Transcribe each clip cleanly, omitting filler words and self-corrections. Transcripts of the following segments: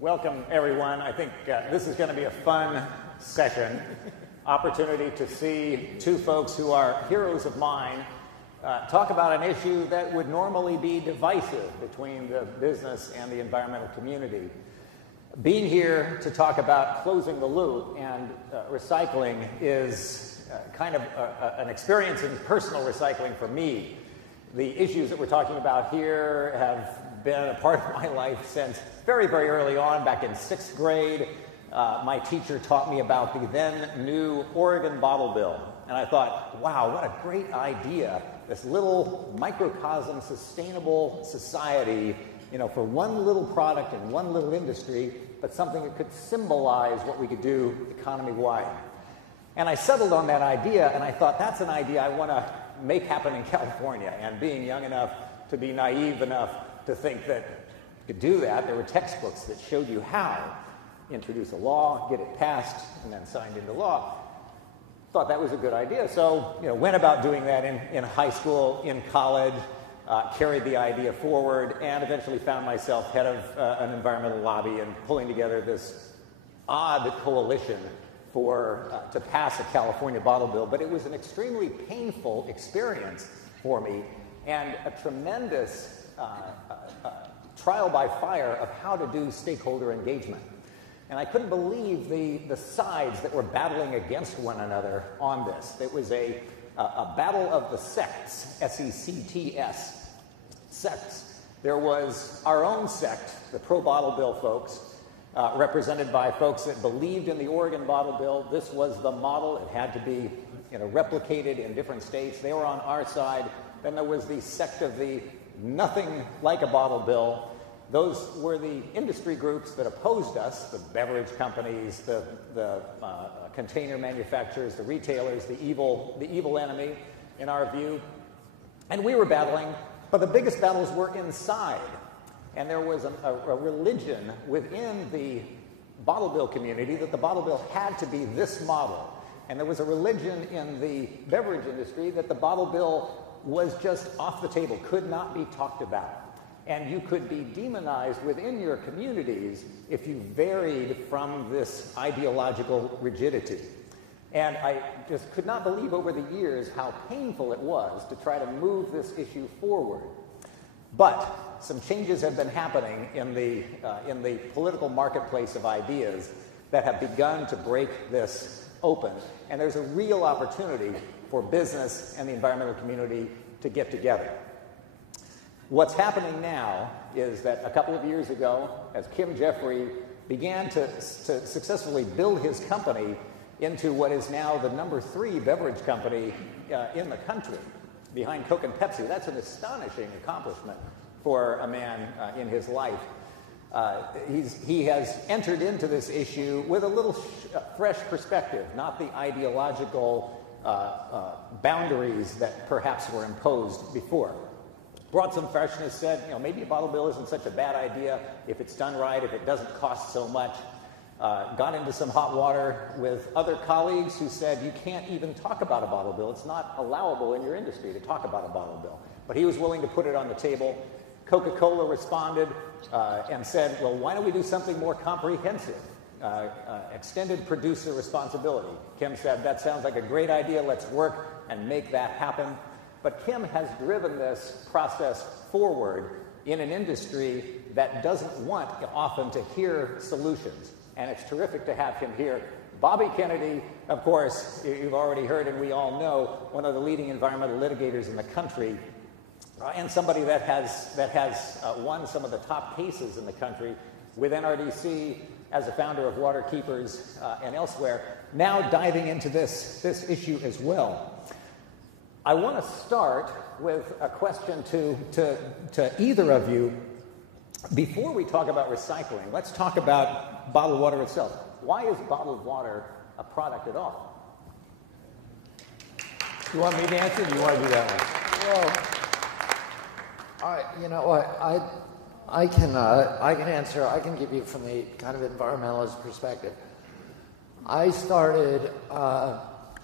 Welcome, everyone. I think this is going to be a fun session. Opportunity to see two folks who are heroes of mine talk about an issue that would normally be divisive between the business and the environmental community. Being here to talk about closing the loop and recycling is kind of an experience in personal recycling for me. The issues that we're talking about here have been a part of my life since very, very early on. Back in 6th grade, my teacher taught me about the then new Oregon bottle bill. And I thought, wow, what a great idea. This little microcosm sustainable society, for one little product and one little industry, but something that could symbolize what we could do economy-wide. And I settled on that idea, and I thought, that's an idea I want to make happen in California. And being young enough to be naive enough to think that you could do that, there were textbooks that showed you how. Introduce a law, get it passed, and then signed into law. Thought that was a good idea. So, went about doing that in high school, in college, carried the idea forward, and eventually found myself head of an environmental lobby and pulling together this odd coalition to pass a California bottle bill. But it was an extremely painful experience for me and a tremendous trial by fire of how to do stakeholder engagement. And I couldn't believe the sides that were battling against one another on this. It was a battle of the sects, S-E-C-T-S, sects. There was our own sect, the pro-bottle bill folks, represented by folks that believed in the Oregon bottle bill. This was the model. It had to be replicated in different states. They were on our side. Then there was the sect of the nothing like a bottle bill. Those were the industry groups that opposed us, the beverage companies, the container manufacturers, the retailers, the evil enemy, in our view. And we were battling, but the biggest battles were inside. And there was a religion within the bottle bill community that the bottle bill had to be this model. And there was a religion in the beverage industry that the bottle bill was just off the table, could not be talked about. And you could be demonized within your communities if you varied from this ideological rigidity. And I just could not believe over the years how painful it was to try to move this issue forward. But some changes have been happening in the political marketplace of ideas that have begun to break this open. And there's a real opportunity for business and the environmental community to get together. What's happening now is that a couple of years ago, as Jeffery began to successfully build his company into what is now the #3 beverage company in the country, behind Coke and Pepsi. That's an astonishing accomplishment for a man in his life. He has entered into this issue with a little fresh perspective, not the ideological boundaries that perhaps were imposed before. Brought some freshness, said, maybe a bottle bill isn't such a bad idea if it's done right, if it doesn't cost so much. Got into some hot water with other colleagues who said, you can't even talk about a bottle bill. It's not allowable in your industry to talk about a bottle bill. But he was willing to put it on the table. Coca-Cola responded and said, well, why don't we do something more comprehensive? Extended producer responsibility. Kim said, that sounds like a great idea. Let's work and make that happen. But Kim has driven this process forward in an industry that doesn't want often to hear solutions. And it's terrific to have him here. Bobby Kennedy, of course, you've already heard and we all know, one of the leading environmental litigators in the country, and somebody that has won some of the top cases in the country with NRDC as a founder of Waterkeepers and elsewhere, now diving into this issue as well. I want to start with a question to either of you. Before we talk about recycling, let's talk about bottled water itself. Why is bottled water a product at all? You want me to answer, or do you want to do that one? Well, I can answer. I can give you from the kind of environmentalist perspective. I started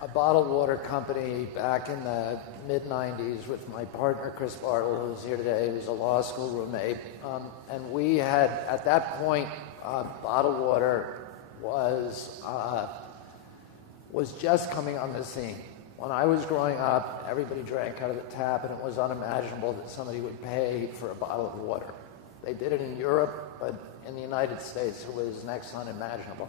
a bottled water company back in the mid-90s with my partner, Chris Bartle, who's here today, who's a law school roommate. And we had, at that point, bottled water was just coming on the scene. When I was growing up, everybody drank out of the tap, and it was unimaginable that somebody would pay for a bottle of water. They did it in Europe, but in the United States, it was next to unimaginable.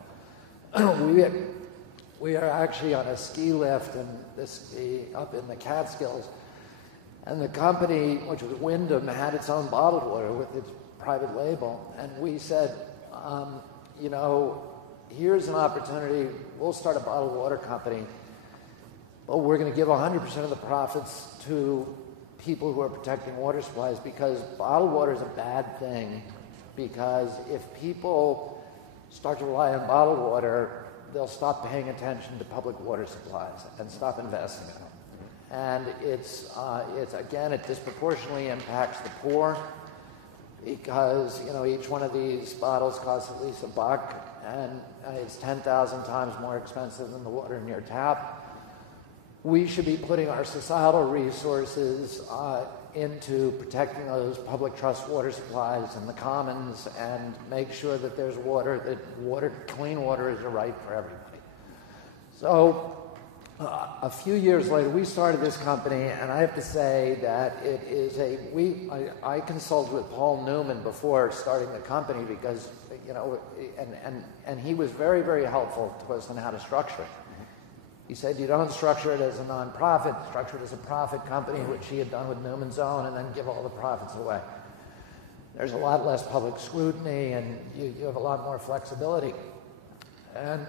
We are actually on a ski lift up in the Catskills, and the company, which was Wyndham, had its own bottled water with its private label, and we said, here's an opportunity. We'll start a bottled water company, but we're going to give 100% of the profits to people who are protecting water supplies, because bottled water is a bad thing, because if people start to rely on bottled water, they'll stop paying attention to public water supplies and stop investing in them. And it's again, it disproportionately impacts the poor, because each one of these bottles costs at least $1, and it's 10,000 times more expensive than the water in your tap. We should be putting our societal resources into protecting those public trust water supplies and the commons, and make sure that there's clean water is a right for everybody. So a few years later, we started this company, and I have to say that it is I consulted with Paul Newman before starting the company, because, and he was very, very helpful to us on how to structure it. He said, you don't structure it as a nonprofit, structure it as a profit company, which he had done with Newman's Own, and then give all the profits away. There's a lot less public scrutiny, and you have a lot more flexibility.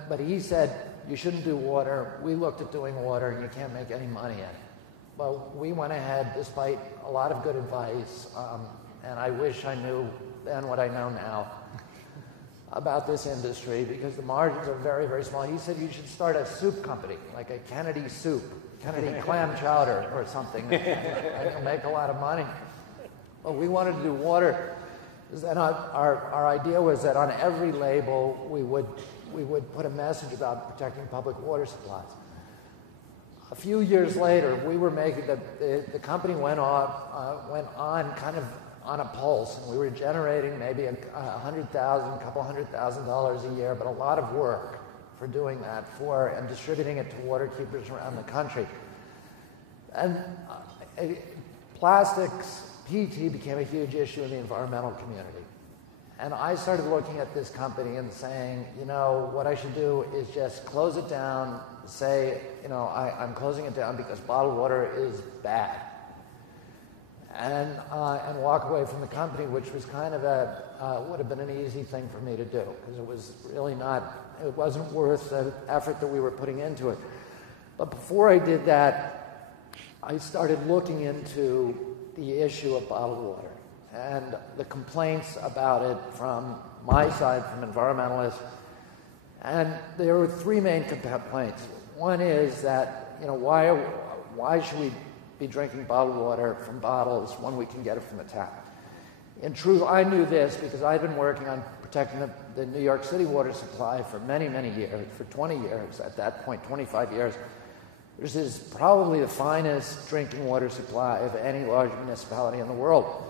But he said, you shouldn't do water. We looked at doing water, and you can't make any money in it. Well, we went ahead, despite a lot of good advice, and I wish I knew then what I know now about this industry, because the margins are very, very small. He said you should start a soup company, like a Kennedy soup, Kennedy clam chowder or something, and you'll make a lot of money. But we wanted to do water, and our idea was that on every label we would put a message about protecting public water supplies. A few years later, we were making the company went on kind of on a pulse, and we were generating maybe $100,000, couple $100,000 a year, but a lot of work for doing that and distributing it to water keepers around the country. And plastics, PET became a huge issue in the environmental community. And I started looking at this company and saying, what I should do is just close it down, say, I'm closing it down because bottled water is bad. And walk away from the company, which was kind of would have been an easy thing for me to do, because it was really it wasn't worth the effort that we were putting into it. But before I did that, I started looking into the issue of bottled water and the complaints about it from my side, from environmentalists. And there were three main complaints. One is that, why should we be drinking bottled water from bottles when we can get it from the tap? In truth, I knew this because I'd been working on protecting the New York City water supply for many, many years, for 20 years at that point, 25 years. This is probably the finest drinking water supply of any large municipality in the world.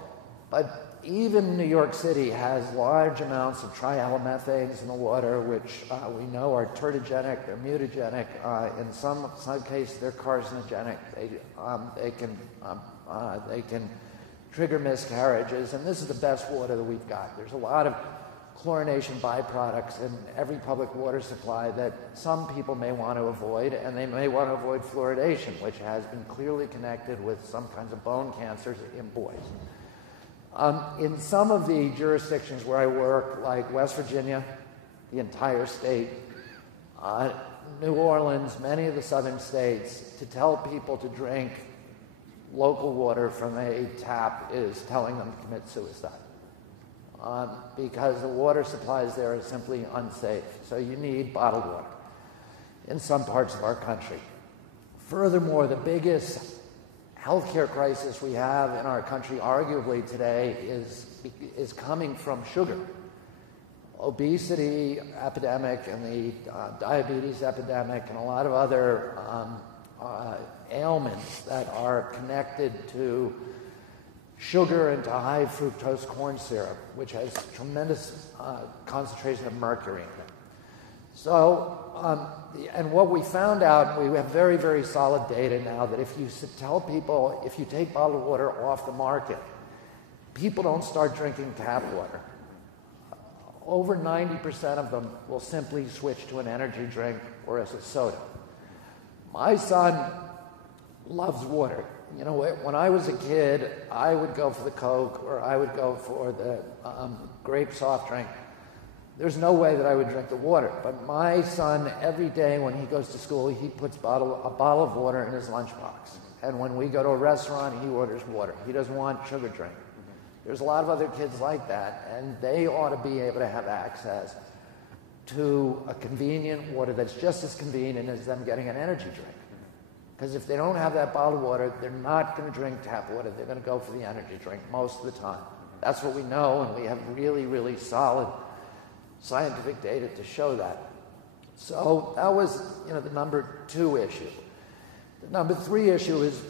But even New York City has large amounts of trialomethanes in the water, which we know are teratogenic, they're mutagenic. In some cases, they're carcinogenic. They can trigger miscarriages, and this is the best water that we've got. There's a lot of chlorination byproducts in every public water supply that some people may want to avoid, and they may want to avoid fluoridation, which has been clearly connected with some kinds of bone cancers in boys. In some of the jurisdictions where I work, like West Virginia, the entire state, New Orleans, many of the southern states, to tell people to drink local water from a tap is telling them to commit suicide. Because the water supplies there are simply unsafe. So you need bottled water in some parts of our country. Furthermore, the biggest healthcare crisis we have in our country, arguably today, is coming from sugar. Obesity epidemic and the diabetes epidemic and a lot of other ailments that are connected to sugar into high fructose corn syrup, which has tremendous concentration of mercury in it. So, and what we found out, we have very, very solid data now that if you tell people, if you take bottled water off the market, people don't start drinking tap water. Over 90% of them will simply switch to an energy drink or as a soda. My son loves water. You know, when I was a kid, I would go for the Coke or I would go for the grape soft drink. There's no way that I would drink the water. But my son, every day when he goes to school, he puts a bottle of water in his lunchbox. And when we go to a restaurant, he orders water. He doesn't want sugar drink. There's a lot of other kids like that, and they ought to be able to have access to a convenient water that's just as convenient as them getting an energy drink. Because if they don't have that bottled water, they're not going to drink tap water. They're going to go for the energy drink most of the time. That's what we know, and we have really, really solid scientific data to show that. So that was, you know, the number 2 issue. The number 3 issue is,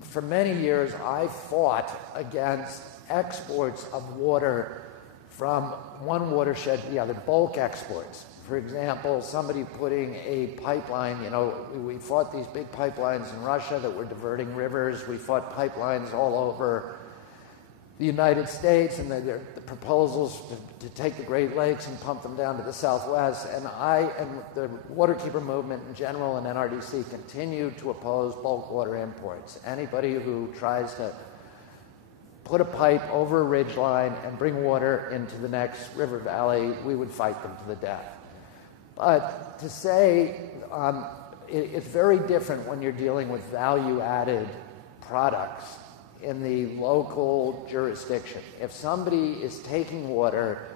for many years, I fought against exports of water from one watershed to the other, bulk exports. For example, somebody putting a pipeline, you know, we fought these big pipelines in Russia that were diverting rivers. We fought pipelines all over the United States, and the proposals to take the Great Lakes and pump them down to the Southwest. And I and the waterkeeper movement in general and NRDC continue to oppose bulk water imports. Anybody who tries to put a pipe over a ridge line and bring water into the next river valley, we would fight them to the death. But to say it's very different when you're dealing with value-added products in the local jurisdiction. If somebody is taking water,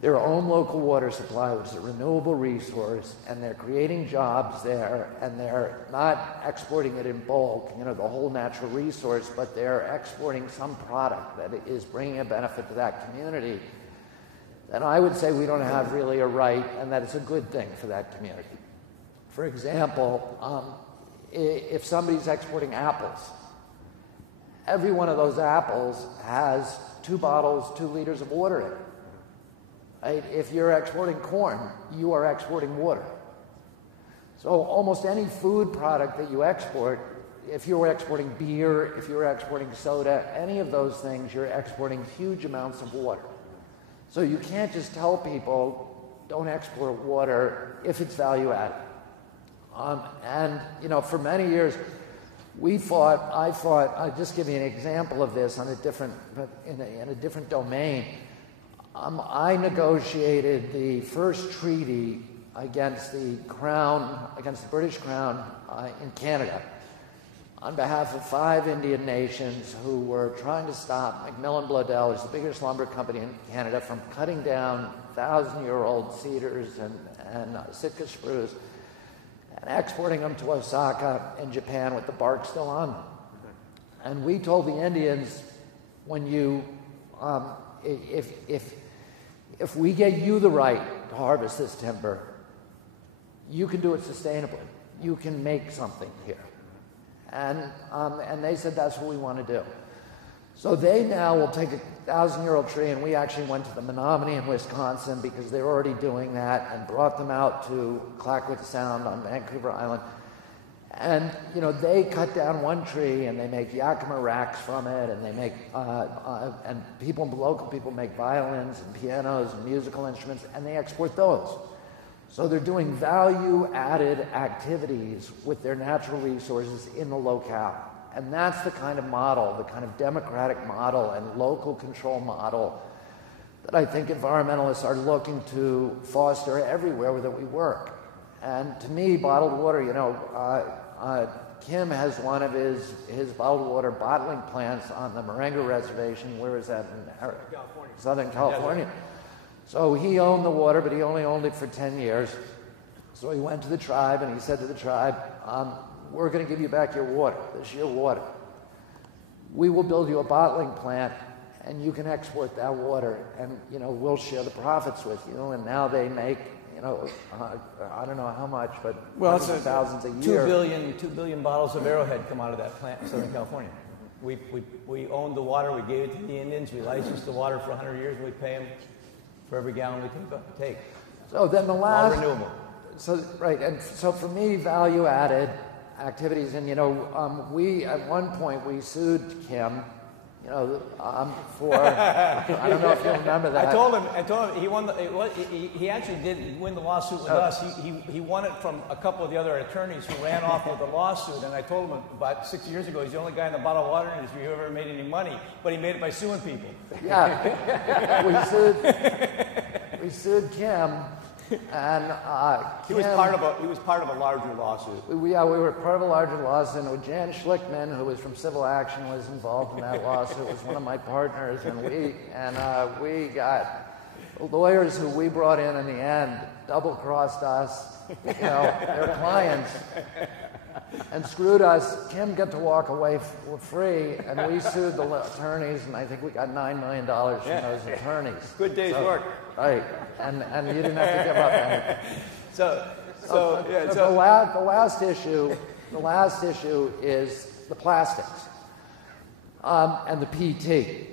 their own local water supply, which is a renewable resource, and they're creating jobs there, and they're not exporting it in bulk, you know, the whole natural resource, but they're exporting some product that is bringing a benefit to that community, then I would say we don't have really a right, and that it's a good thing for that community. For example, if somebody's exporting apples, every one of those apples has 2 bottles, 2 liters of water in it. Right? If you're exporting corn, you are exporting water. So almost any food product that you export, if you were exporting beer, if you were exporting soda, any of those things, you're exporting huge amounts of water. So you can't just tell people, don't export water if it's value added. And, you know, for many years, I'll just give you an example of this on a different, in a different domain. I negotiated the first treaty against the British Crown in Canada on behalf of 5 Indian nations who were trying to stop Macmillan Bloedel, who's the biggest lumber company in Canada, from cutting down 1,000-year-old cedars and Sitka spruce and exporting them to Osaka in Japan with the bark still on them. And we told the Indians, when you, if we get you the right to harvest this timber, you can do it sustainably. You can make something here. And they said that's what we want to do. So they now will take a 1,000-year-old tree, and we actually went to the Menominee in Wisconsin because they're already doing that, and brought them out to Clackamas Sound on Vancouver Island. And, you know, they cut down one tree, and they make Yakima racks from it, and they make, and local people make violins and pianos and musical instruments, and they export those. So they're doing value-added activities with their natural resources in the locale. And that's the kind of model, the kind of democratic model and local control model that I think environmentalists are looking to foster everywhere that we work. And to me, bottled water, you know, Kim has one of his bottled water bottling plants on the Marengo Reservation. Where is that? In California. Southern California. So he owned the water, but he only owned it for 10 years. So he went to the tribe and he said to the tribe, we're going to give you back your water. This is your water. We will build you a bottling plant and you can export that water, and, you know, we'll share the profits with you. And now they make, you know, I don't know how much, but well, hundreds of thousands a year. 2 billion bottles of Arrowhead come out of that plant in Southern California. We owned the water, we gave it to the Indians, we licensed the water for 100 years, and we pay them for every gallon we take. So then the last... All renewable. So, right, and so for me, value-added activities, and we, at one point, we sued Kim, for, I don't know if you remember that. I told him he won. He actually didn't win the lawsuit with us. He won it from a couple of the other attorneys who ran off with the lawsuit. And I told him about 6 years ago, he's the only guy in the bottled water industry who ever made any money, but he made it by suing people. Yeah, we sued Kim. And he was part of a larger lawsuit. We were part of a larger lawsuit. And Jan Schlickman, who was from Civil Action, was involved in that lawsuit. Was one of my partners, and we got lawyers who we brought in the end double-crossed us, their clients, and screwed us. Kim got to walk away free, and we sued the attorneys, and I think we got $9 million from those attorneys. Good day's work. Right, and you didn't have to give up anything. So the last issue is the plastics and the PET.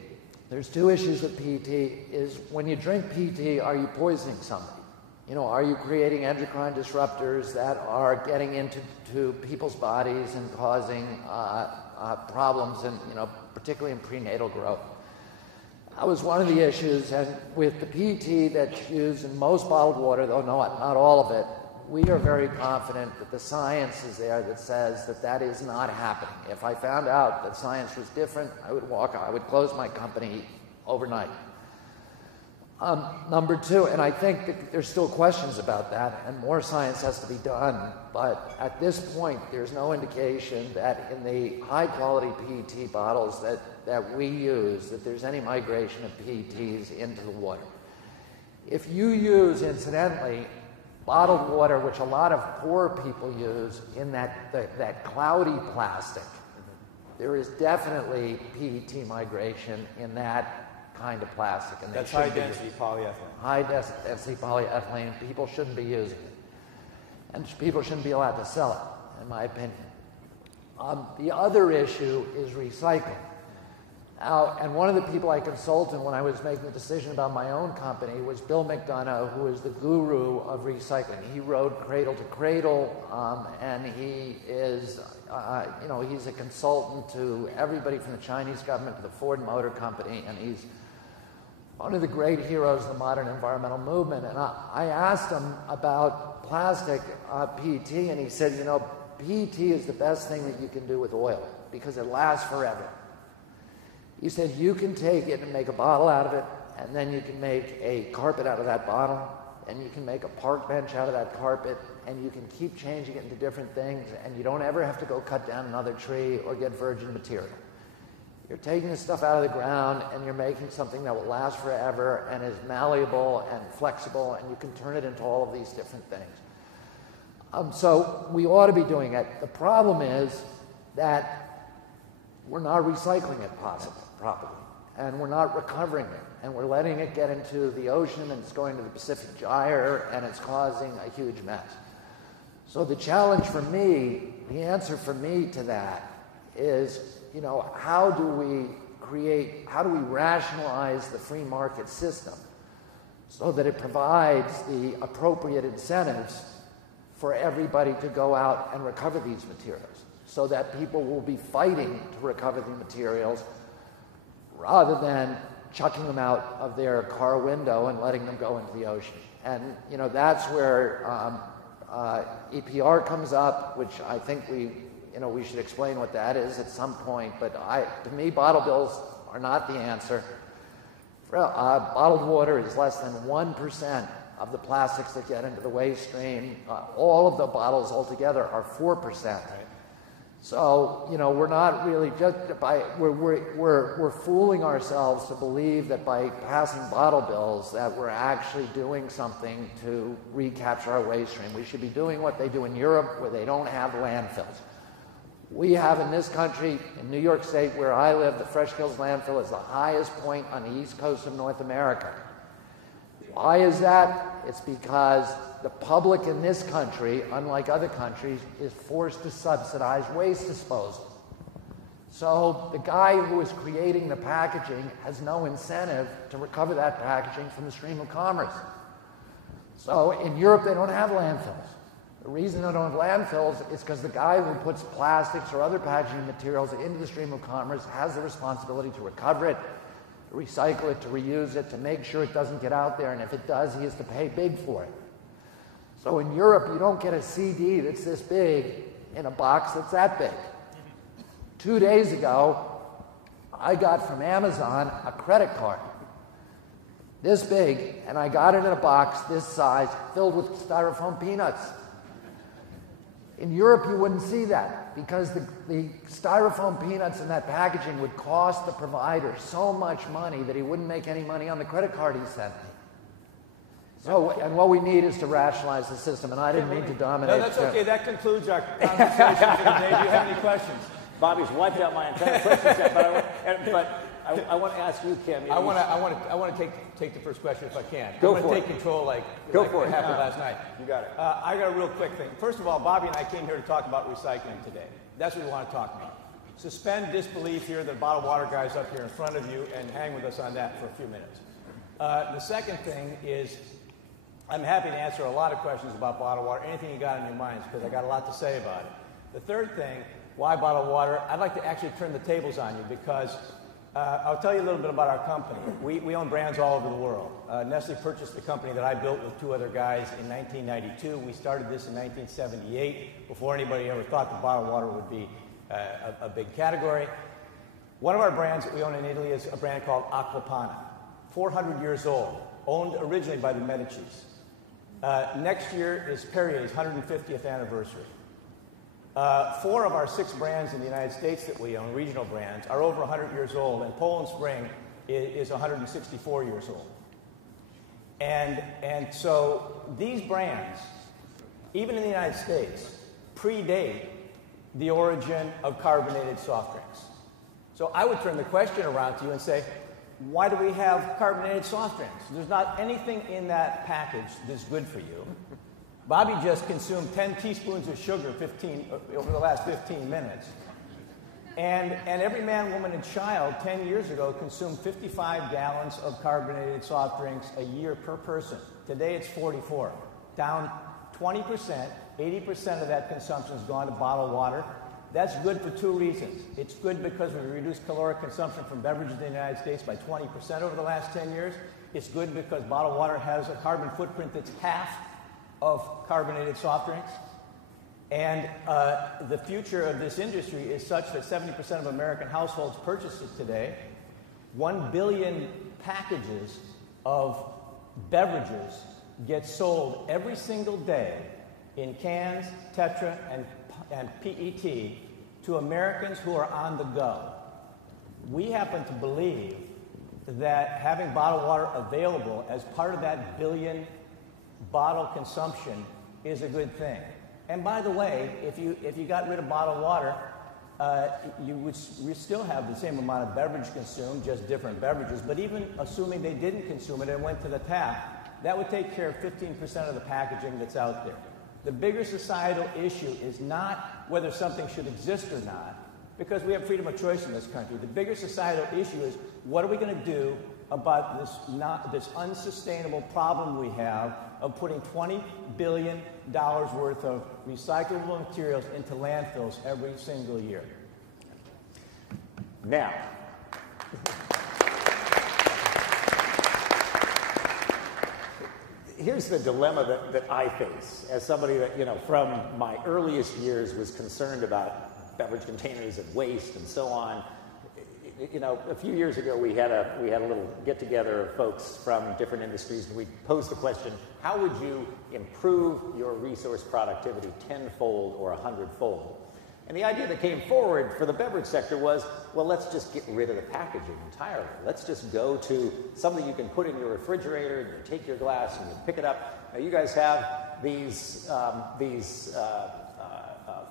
There's two issues with PET. Is when you drink PET, are you poisoning somebody? Are you creating endocrine disruptors that are getting into people's bodies and causing problems, and particularly in prenatal growth? That was one of the issues, and with the PET that's used in most bottled water, though not all of it, we are very confident that the science is there that says that is not happening. If I found out that science was different, I would close my company overnight. Number two, and I think that there's still questions about that, and more science has to be done, but at this point, there's no indication that in the high-quality PET bottles that we use, that there's any migration of PETs into the water. If you use, incidentally, bottled water, which a lot of poor people use, in that cloudy plastic, there is definitely PET migration in that kind of plastic. And that's high-density polyethylene. High-density polyethylene. People shouldn't be using it. And people shouldn't be allowed to sell it, in my opinion. The other issue is recycling. Now, and one of the people I consulted when I was making the decision about my own company was Bill McDonough, who is the guru of recycling. He wrote Cradle to Cradle, and he is, he's a consultant to everybody from the Chinese government to the Ford Motor Company, and he's one of the great heroes of the modern environmental movement. And I asked him about plastic PET, and he said, PET is the best thing that you can do with oil because it lasts forever. He said, you can take it and make a bottle out of it, and then you can make a carpet out of that bottle, and you can make a park bench out of that carpet, and you can keep changing it into different things, and you don't ever have to go cut down another tree or get virgin material. You're taking this stuff out of the ground, and you're making something that will last forever and is malleable and flexible, and you can turn it into all of these different things. So we ought to be doing it. The problem is that we're not recycling it properly, and we're not recovering it, and we're letting it get into the ocean, and it's going to the Pacific Gyre, and it's causing a huge mess. So the challenge for me, the answer for me to that is, how do we rationalize the free market system so that it provides the appropriate incentives for everybody to go out and recover these materials, so that people will be fighting to recover the materials rather than chucking them out of their car window and letting them go into the ocean. And, that's where EPR comes up, which I think we should explain what that is at some point. But to me, bottle bills are not the answer. Bottled water is less than 1% of the plastics that get into the waste stream. All of the bottles altogether are 4%. So, we're not really we're fooling ourselves to believe that by passing bottle bills that we're actually doing something to recapture our waste stream. We should be doing what they do in Europe, where they don't have landfills. We have in this country, in New York State, where I live, the Fresh Kills landfill is the highest point on the east coast of North America. Why is that? It's because the public in this country, unlike other countries, is forced to subsidize waste disposal. So the guy who is creating the packaging has no incentive to recover that packaging from the stream of commerce. So in Europe, they don't have landfills. The reason they don't have landfills is because the guy who puts plastics or other packaging materials into the stream of commerce has the responsibility to recover it, to recycle it, to reuse it, to make sure it doesn't get out there, and if it does, he has to pay big for it. So in Europe, you don't get a CD that's this big in a box that's that big. 2 days ago, I got from Amazon a credit card this big, and I got it in a box this size filled with styrofoam peanuts. In Europe, you wouldn't see that because the styrofoam peanuts in that packaging would cost the provider so much money that he wouldn't make any money on the credit card he sent me. So, and what we need is to rationalize the system, and I didn't mean to dominate. No, that's okay. That concludes our conversation for today. Do you have any questions? Bobby's wiped out my entire question set, but I want to ask you, Kim. I want to take the first question if I can. Go I'm for going it. to take control like it. happened last night. You got it. I got a real quick thing. First of all, Bobby and I came here to talk about recycling today. That's what we want to talk about. Suspend disbelief here. The bottled water guy's up here in front of you, and hang with us on that for a few minutes. The second thing is, I'm happy to answer a lot of questions about bottled water, anything you got in your minds, because I got a lot to say about it. The third thing, why bottled water? I'd like to actually turn the tables on you because I'll tell you a little bit about our company. We own brands all over the world. Nestle purchased the company that I built with 2 other guys in 1992. We started this in 1978, before anybody ever thought that bottled water would be a big category. One of our brands that we own in Italy is a brand called Acquapana, 400 years old, owned originally by the Medicis. Next year is Perrier's 150th anniversary. 4 of our 6 brands in the United States that we own, regional brands, are over 100 years old, and Poland Spring is 164 years old. And so these brands, even in the United States, predate the origin of carbonated soft drinks. So I would turn the question around to you and say, why do we have carbonated soft drinks? There's not anything in that package that's good for you. Bobby just consumed 10 teaspoons of sugar over the last 15 minutes. And every man, woman, and child 10 years ago consumed 55 gallons of carbonated soft drinks a year per person. Today it's 44. Down 20%, 80% of that consumption has gone to bottled water. That's good for 2 reasons. It's good because we reduced caloric consumption from beverages in the United States by 20% over the last 10 years. It's good because bottled water has a carbon footprint that's half of carbonated soft drinks. And the future of this industry is such that 70% of American households purchase it today. 1 billion packages of beverages get sold every single day in cans, Tetra, and PET to Americans who are on the go. We happen to believe that having bottled water available as part of that billion bottle consumption is a good thing. And by the way, if you got rid of bottled water, you would still have the same amount of beverage consumed, just different beverages. But even assuming they didn't consume it and went to the tap, that would take care of 15% of the packaging that's out there. The bigger societal issue is not whether something should exist or not, because we have freedom of choice in this country. The bigger societal issue is what are we going to do about this unsustainable problem we have of putting $20 billion worth of recyclable materials into landfills every single year. Now, here's the dilemma that I face as somebody that, from my earliest years was concerned about beverage containers and waste and so on. A few years ago we had a little get-together of folks from different industries, and we posed the question, how would you improve your resource productivity 10-fold or 100-fold? And the idea that came forward for the beverage sector was, well, let's just get rid of the packaging entirely. Let's just go to something you can put in your refrigerator, and you take your glass and you pick it up. Now, you guys have these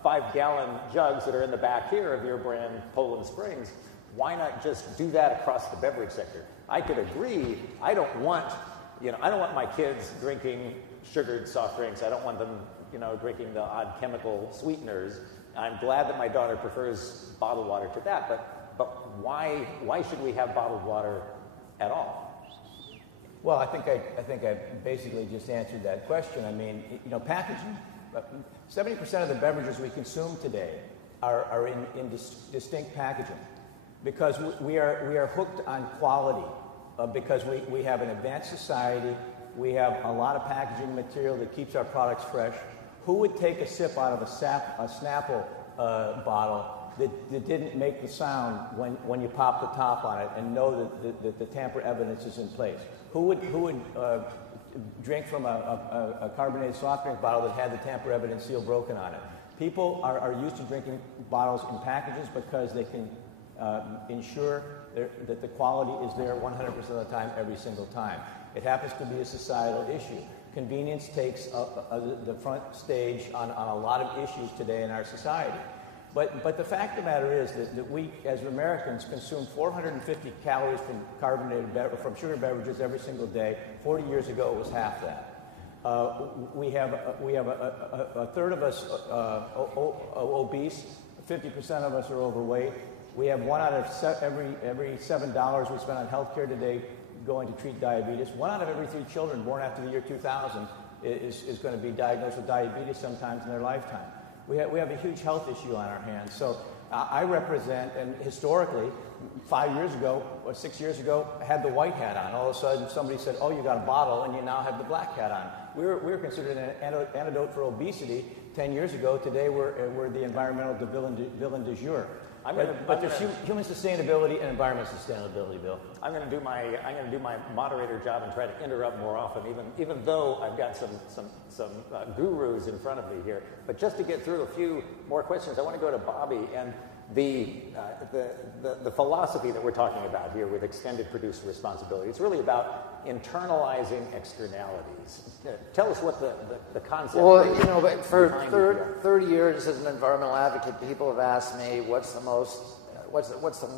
5-gallon jugs that are in the back here of your brand, Poland Springs. Why not just do that across the beverage sector? I could agree. I don't want my kids drinking sugared soft drinks. I don't want them, drinking the odd chemical sweeteners. I'm glad that my daughter prefers bottled water to that, but why should we have bottled water at all? Well, I think I basically just answered that question. I mean, you know, packaging. 70% of the beverages we consume today are in distinct packaging, because we are hooked on quality, because we have an advanced society. We have a lot of packaging material that keeps our products fresh. Who would take a sip out of a Snapple bottle that didn't make the sound when you pop the top on it and know that the tamper evidence is in place? Who would drink from a carbonated soft drink bottle that had the tamper evidence seal broken on it? People are used to drinking bottles in packages because they can ensure that the quality is there 100% of the time, every single time. It happens to be a societal issue. Convenience takes the front stage on a lot of issues today in our society. But the fact of the matter is that we, as Americans, consume 450 calories from sugar beverages every single day. 40 years ago, it was half that. We have a third of us obese. 50% of us are overweight. We have one out of every $7 we spend on healthcare today going to treat diabetes. 1 out of every 3 children born after the year 2000 is going to be diagnosed with diabetes sometimes in their lifetime. We have a huge health issue on our hands. So I represent, and historically, 5 years ago or 6 years ago, I had the white hat on. All of a sudden, somebody said, "Oh, you got a bottle, and you now have the black hat on." We were considered an antidote for obesity 10 years ago. Today, we're the environmental villain du jour. But there's human sustainability and environmental sustainability, Bill. I'm going to do my moderator job and try to interrupt more often, even though I've got some gurus in front of me here. But just to get through a few more questions, I want to go to Bobby and the philosophy that we're talking about here with extended producer responsibility. It's really about internalizing externalities. Tell us what the concept is. Well, you know, but for 30 years as an environmental advocate, people have asked me what's the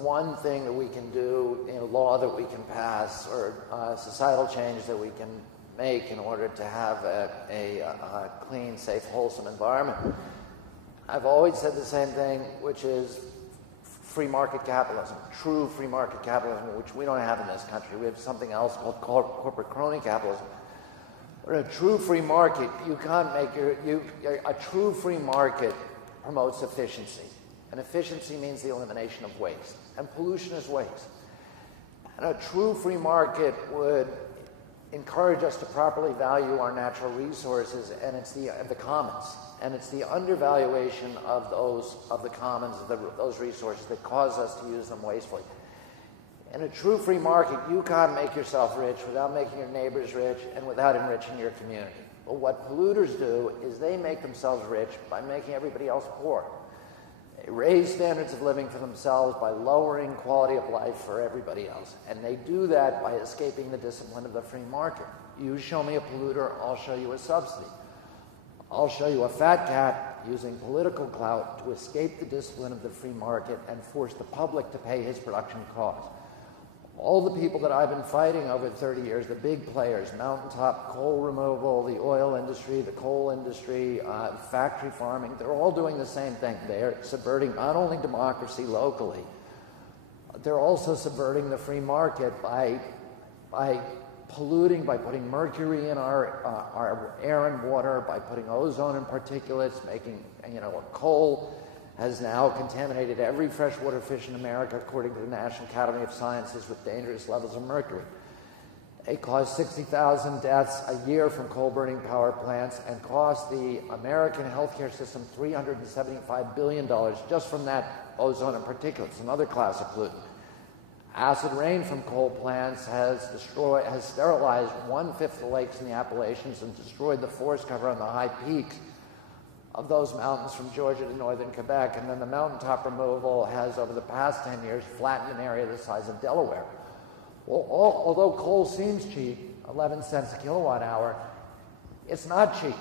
one thing that we can do, law that we can pass, or societal change that we can make in order to have a clean, safe, wholesome environment. I've always said the same thing, which is free market capitalism, true free market capitalism, which we don't have in this country. We have something else called corporate crony capitalism. But a true free market, you can't make a true free market promotes efficiency. And efficiency means the elimination of waste. And pollution is waste. And a true free market would encourage us to properly value our natural resources, and it's the commons. And it's the undervaluation of the commons, those resources, that cause us to use them wastefully. In a true free market, you can't make yourself rich without making your neighbors rich and without enriching your community. But what polluters do is they make themselves rich by making everybody else poor. They raise standards of living for themselves by lowering quality of life for everybody else. And they do that by escaping the discipline of the free market. You show me a polluter, I'll show you a subsidy. I'll show you a fat cat using political clout to escape the discipline of the free market and force the public to pay his production costs. All the people that I've been fighting over 30 years, the big players, mountaintop coal removal, the oil industry, the coal industry, factory farming, they're all doing the same thing. They're subverting not only democracy locally, they're also subverting the free market by polluting, by putting mercury in our air and water, by putting ozone and particulates, making, coal has now contaminated every freshwater fish in America, according to the National Academy of Sciences, with dangerous levels of mercury. They cause 60,000 deaths a year from coal-burning power plants and cost the American healthcare system $375 billion just from that ozone and particulates, another class of pollutant. Acid rain from coal plants has sterilized 1/5 of the lakes in the Appalachians and destroyed the forest cover on the high peaks of those mountains from Georgia to northern Quebec. And then the mountaintop removal has, over the past 10 years, flattened an area the size of Delaware. Well, although coal seems cheap, 11 cents a kilowatt hour, it's not cheap,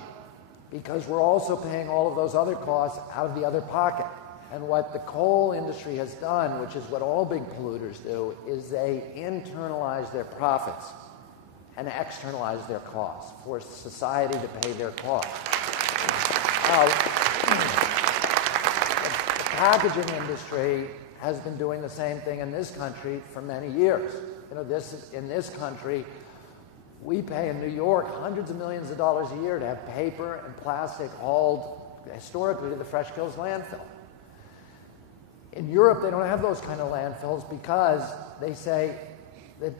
because we're also paying all of those other costs out of the other pocket. And what the coal industry has done, which is what all big polluters do, is they internalize their profits and externalize their costs, force society to pay their costs. packaging industry has been doing the same thing in this country for many years. You know, in this country, we pay in New York hundreds of millions of dollars a year to have paper and plastic hauled historically to the Fresh Kills landfill. In Europe, they don't have those kind of landfills because they say that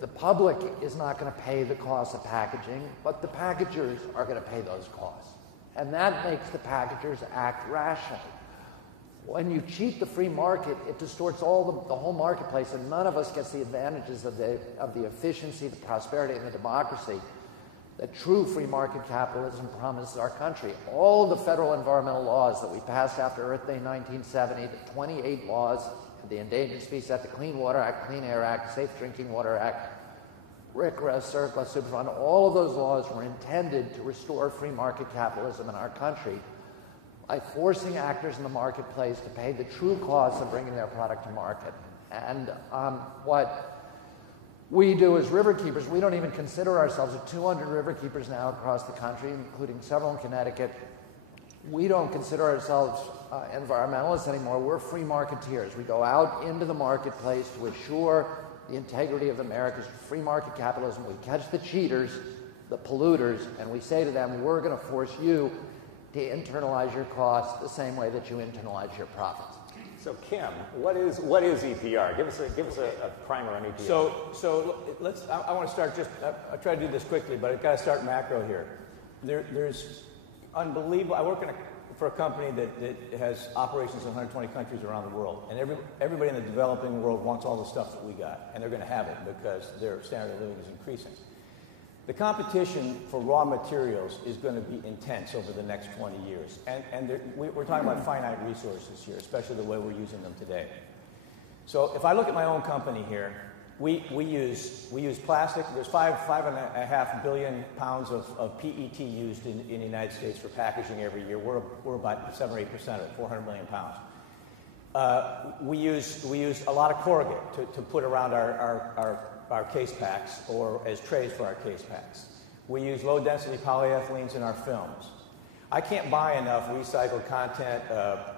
the public is not going to pay the cost of packaging, but the packagers are going to pay those costs. And that makes the packagers act rationally. When you cheat the free market, it distorts the whole marketplace, and none of us gets the advantages of the efficiency, the prosperity, and the democracy that true free market capitalism promises our country. All the federal environmental laws that we passed after Earth Day 1970, the 28 laws, the Endangered Species Act, the Clean Water Act, Clean Air Act, Safe Drinking Water Act, RCRA, CERCLA, Superfund, all of those laws were intended to restore free market capitalism in our country by forcing actors in the marketplace to pay the true costs of bringing their product to market. And what we do as river keepers, we don't even consider ourselves, at 200 river keepers now across the country, including several in Connecticut, we don't consider ourselves environmentalists anymore. We're free marketeers. We go out into the marketplace to assure the integrity of America's free market capitalism. We catch the cheaters, the polluters, and we say to them, we're going to force you to internalize your costs the same way that you internalize your profits. So Kim, what is EPR? Give us a primer on EPR. So let's. I want to start I try to do this quickly, but I've got to start macro here. There's unbelievable. I work for a company that has operations in 120 countries around the world, and everybody in the developing world wants all the stuff that we got, and they're going to have it because their standard of living is increasing. The competition for raw materials is going to be intense over the next 20 years. And we're talking about finite resources here, especially the way we're using them today. So if I look at my own company here, we use plastic. There's 5.5 billion pounds of PET used in the United States for packaging every year. We're about 7 or 8% of it, 400 million pounds. We use a lot of corrugate to put around our case packs or as trays for our case packs. We use low-density polyethylenes in our films. I can't buy enough recycled content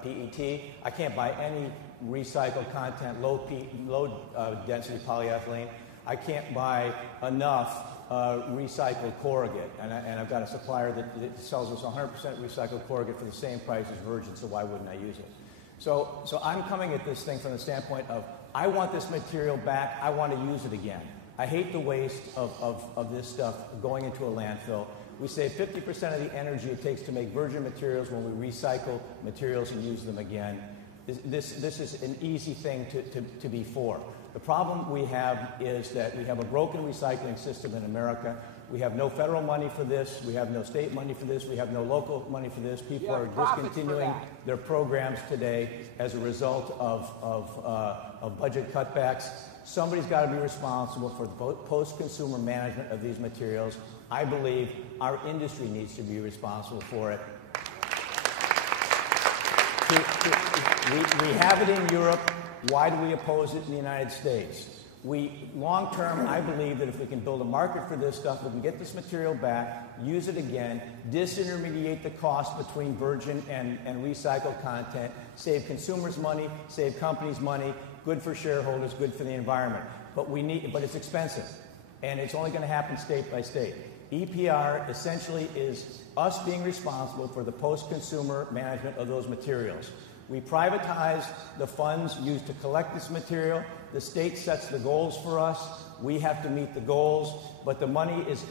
PET. I can't buy any recycled content low-density polyethylene. I can't buy enough recycled corrugate. And I've got a supplier that sells us 100% recycled corrugate for the same price as virgin, so why wouldn't I use it? So I'm coming at this thing from the standpoint of I want this material back. I want to use it again. I hate the waste of this stuff going into a landfill. We save 50% of the energy it takes to make virgin materials when we recycle materials and use them again. This is an easy thing to be for. The problem we have is that we have a broken recycling system in America. We have no federal money for this. We have no state money for this. We have no local money for this. People are discontinuing their programs today as a result of budget cutbacks. Somebody's got to be responsible for the post-consumer management of these materials. I believe our industry needs to be responsible for it. We have it in Europe. Why do we oppose it in the United States? Long term, I believe that if we can build a market for this stuff, we can get this material back, use it again, disintermediate the cost between virgin and recycled content, save consumers money, save companies money, good for shareholders, good for the environment. But it's expensive, and it's only going to happen state by state. EPR essentially is us being responsible for the post-consumer management of those materials. We privatize the funds used to collect this material. The state sets the goals for us. We have to meet the goals, but the money is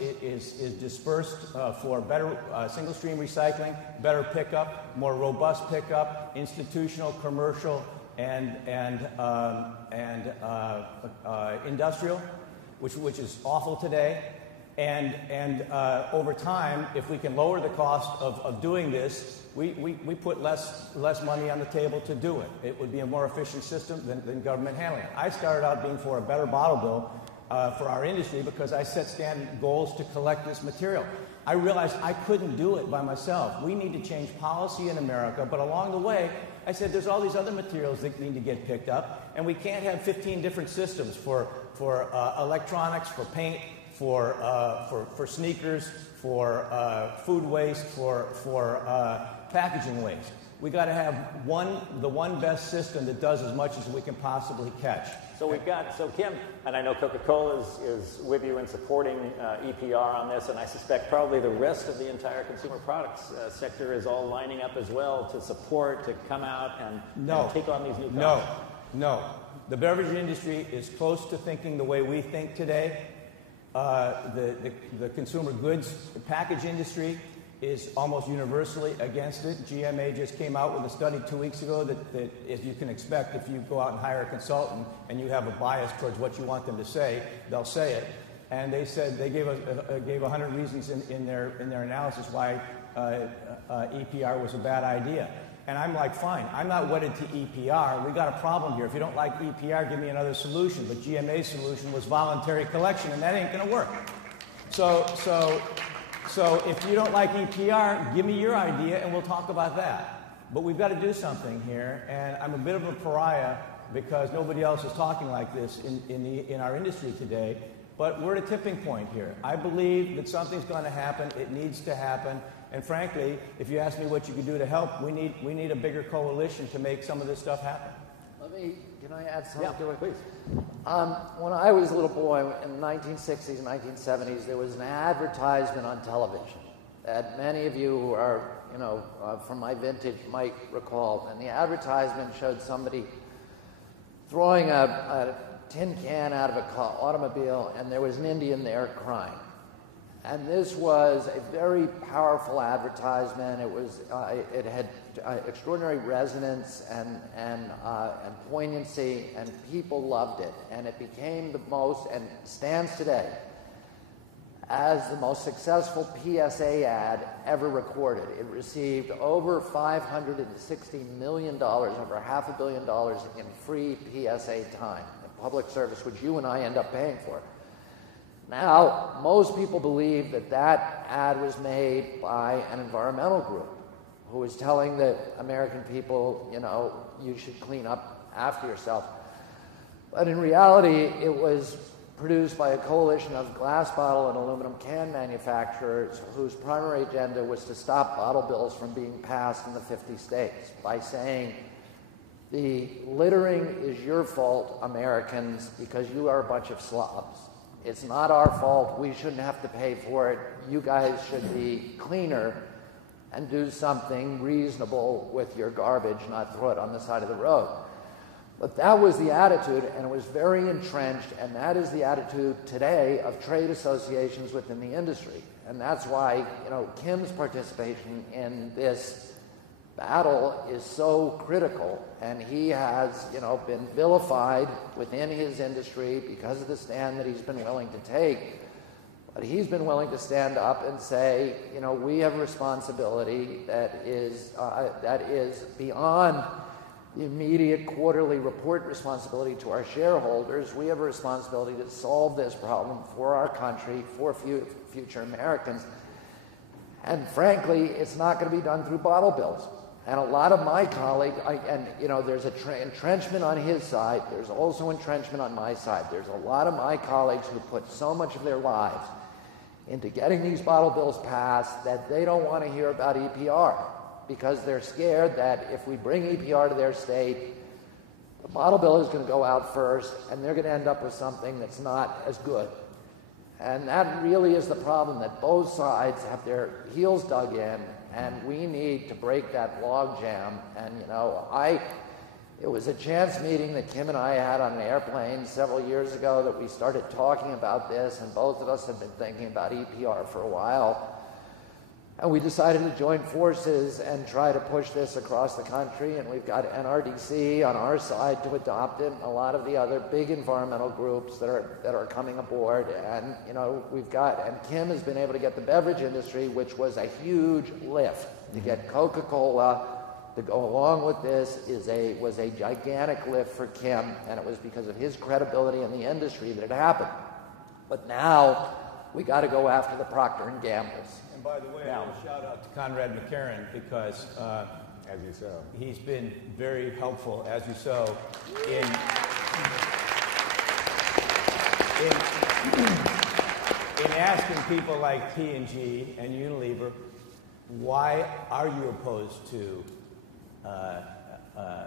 dispersed for better single-stream recycling, better pickup, more robust pickup, institutional, commercial, and industrial, which is awful today. And over time, if we can lower the cost of doing this, we put less money on the table to do it. It would be a more efficient system than government handling it. I started out being for a better bottle bill for our industry because I set standard goals to collect this material. I realized I couldn't do it by myself. We need to change policy in America, but along the way, I said there's all these other materials that need to get picked up, and we can't have 15 different systems for electronics, for paint, for sneakers, for food waste, for packaging waste. We got to have the one best system that does as much as we can possibly catch. So Kim, and I know Coca-Cola is with you in supporting EPR on this, and I suspect probably the rest of the entire consumer products sector is all lining up as well to support, to come out and take on these new products. No. The beverage industry is close to thinking the way we think today. The consumer goods package industry is almost universally against it. GMA just came out with a study 2 weeks ago that as you can expect, if you go out and hire a consultant and you have a bias towards what you want them to say, they'll say it. And they said they gave 100 reasons in their analysis why EPR was a bad idea. And I'm like, fine, I'm not wedded to EPR. We got a problem here. If you don't like EPR, give me another solution. But GMA's solution was voluntary collection, and that ain't going to work. So if you don't like EPR, give me your idea and we'll talk about that. But we've got to do something here, and I'm a bit of a pariah because nobody else is talking like this in our industry today. But we're at a tipping point here. I believe that something's going to happen. It needs to happen. And frankly, if you ask me what you could do to help, we need a bigger coalition to make some of this stuff happen. Can I add something to it? Please. When I was a little boy in the 1960s and 1970s, there was an advertisement on television that many of you who are, from my vintage might recall. And the advertisement showed somebody throwing a tin can out of an automobile, and there was an Indian there crying. And this was a very powerful advertisement. It had extraordinary resonance and poignancy, and people loved it. And it became the most, and stands today, as the most successful PSA ad ever recorded. It received over $560 million, over $500 million in free PSA time, public service, which you and I end up paying for. Now, most people believe that ad was made by an environmental group who was telling the American people, you should clean up after yourself. But in reality, it was produced by a coalition of glass bottle and aluminum can manufacturers whose primary agenda was to stop bottle bills from being passed in the 50 states by saying, the littering is your fault, Americans, because you are a bunch of slobs. It's not our fault. We shouldn't have to pay for it. You guys should be cleaner and do something reasonable with your garbage, not throw it on the side of the road. But that was the attitude, and it was very entrenched, and that is the attitude today of trade associations within the industry. And that's why, Kim's participation in this battle is so critical, and he has, been vilified within his industry because of the stand that he's been willing to take. But he's been willing to stand up and say, we have a responsibility that is beyond the immediate quarterly report responsibility to our shareholders. We have a responsibility to solve this problem for our country, for future Americans. And frankly, it's not going to be done through bottle bills. And a lot of my colleagues, there's entrenchment on his side. There's also entrenchment on my side. There's a lot of my colleagues who put so much of their lives into getting these bottle bills passed that they don't want to hear about EPR because they're scared that if we bring EPR to their state, the bottle bill is going to go out first, and they're going to end up with something that's not as good. And that really is the problem, that both sides have their heels dug in, and we need to break that log jam. And, it was a chance meeting that Kim and I had on an airplane several years ago that we started talking about this, and both of us have been thinking about EPR for a while. And we decided to join forces and try to push this across the country, and we've got NRDC on our side to adopt it, and a lot of the other big environmental groups that are coming aboard. And and Kim has been able to get the beverage industry, which was a huge lift. To get Coca-Cola to go along with this was a gigantic lift for Kim, and it was because of his credibility in the industry that it happened. But now we got to go after the Procter & Gamble's. And by the way, I want to shout out to Conrad McCarran because as you sow, he's been very helpful, as you sow, in asking people like P&G and Unilever why are you opposed to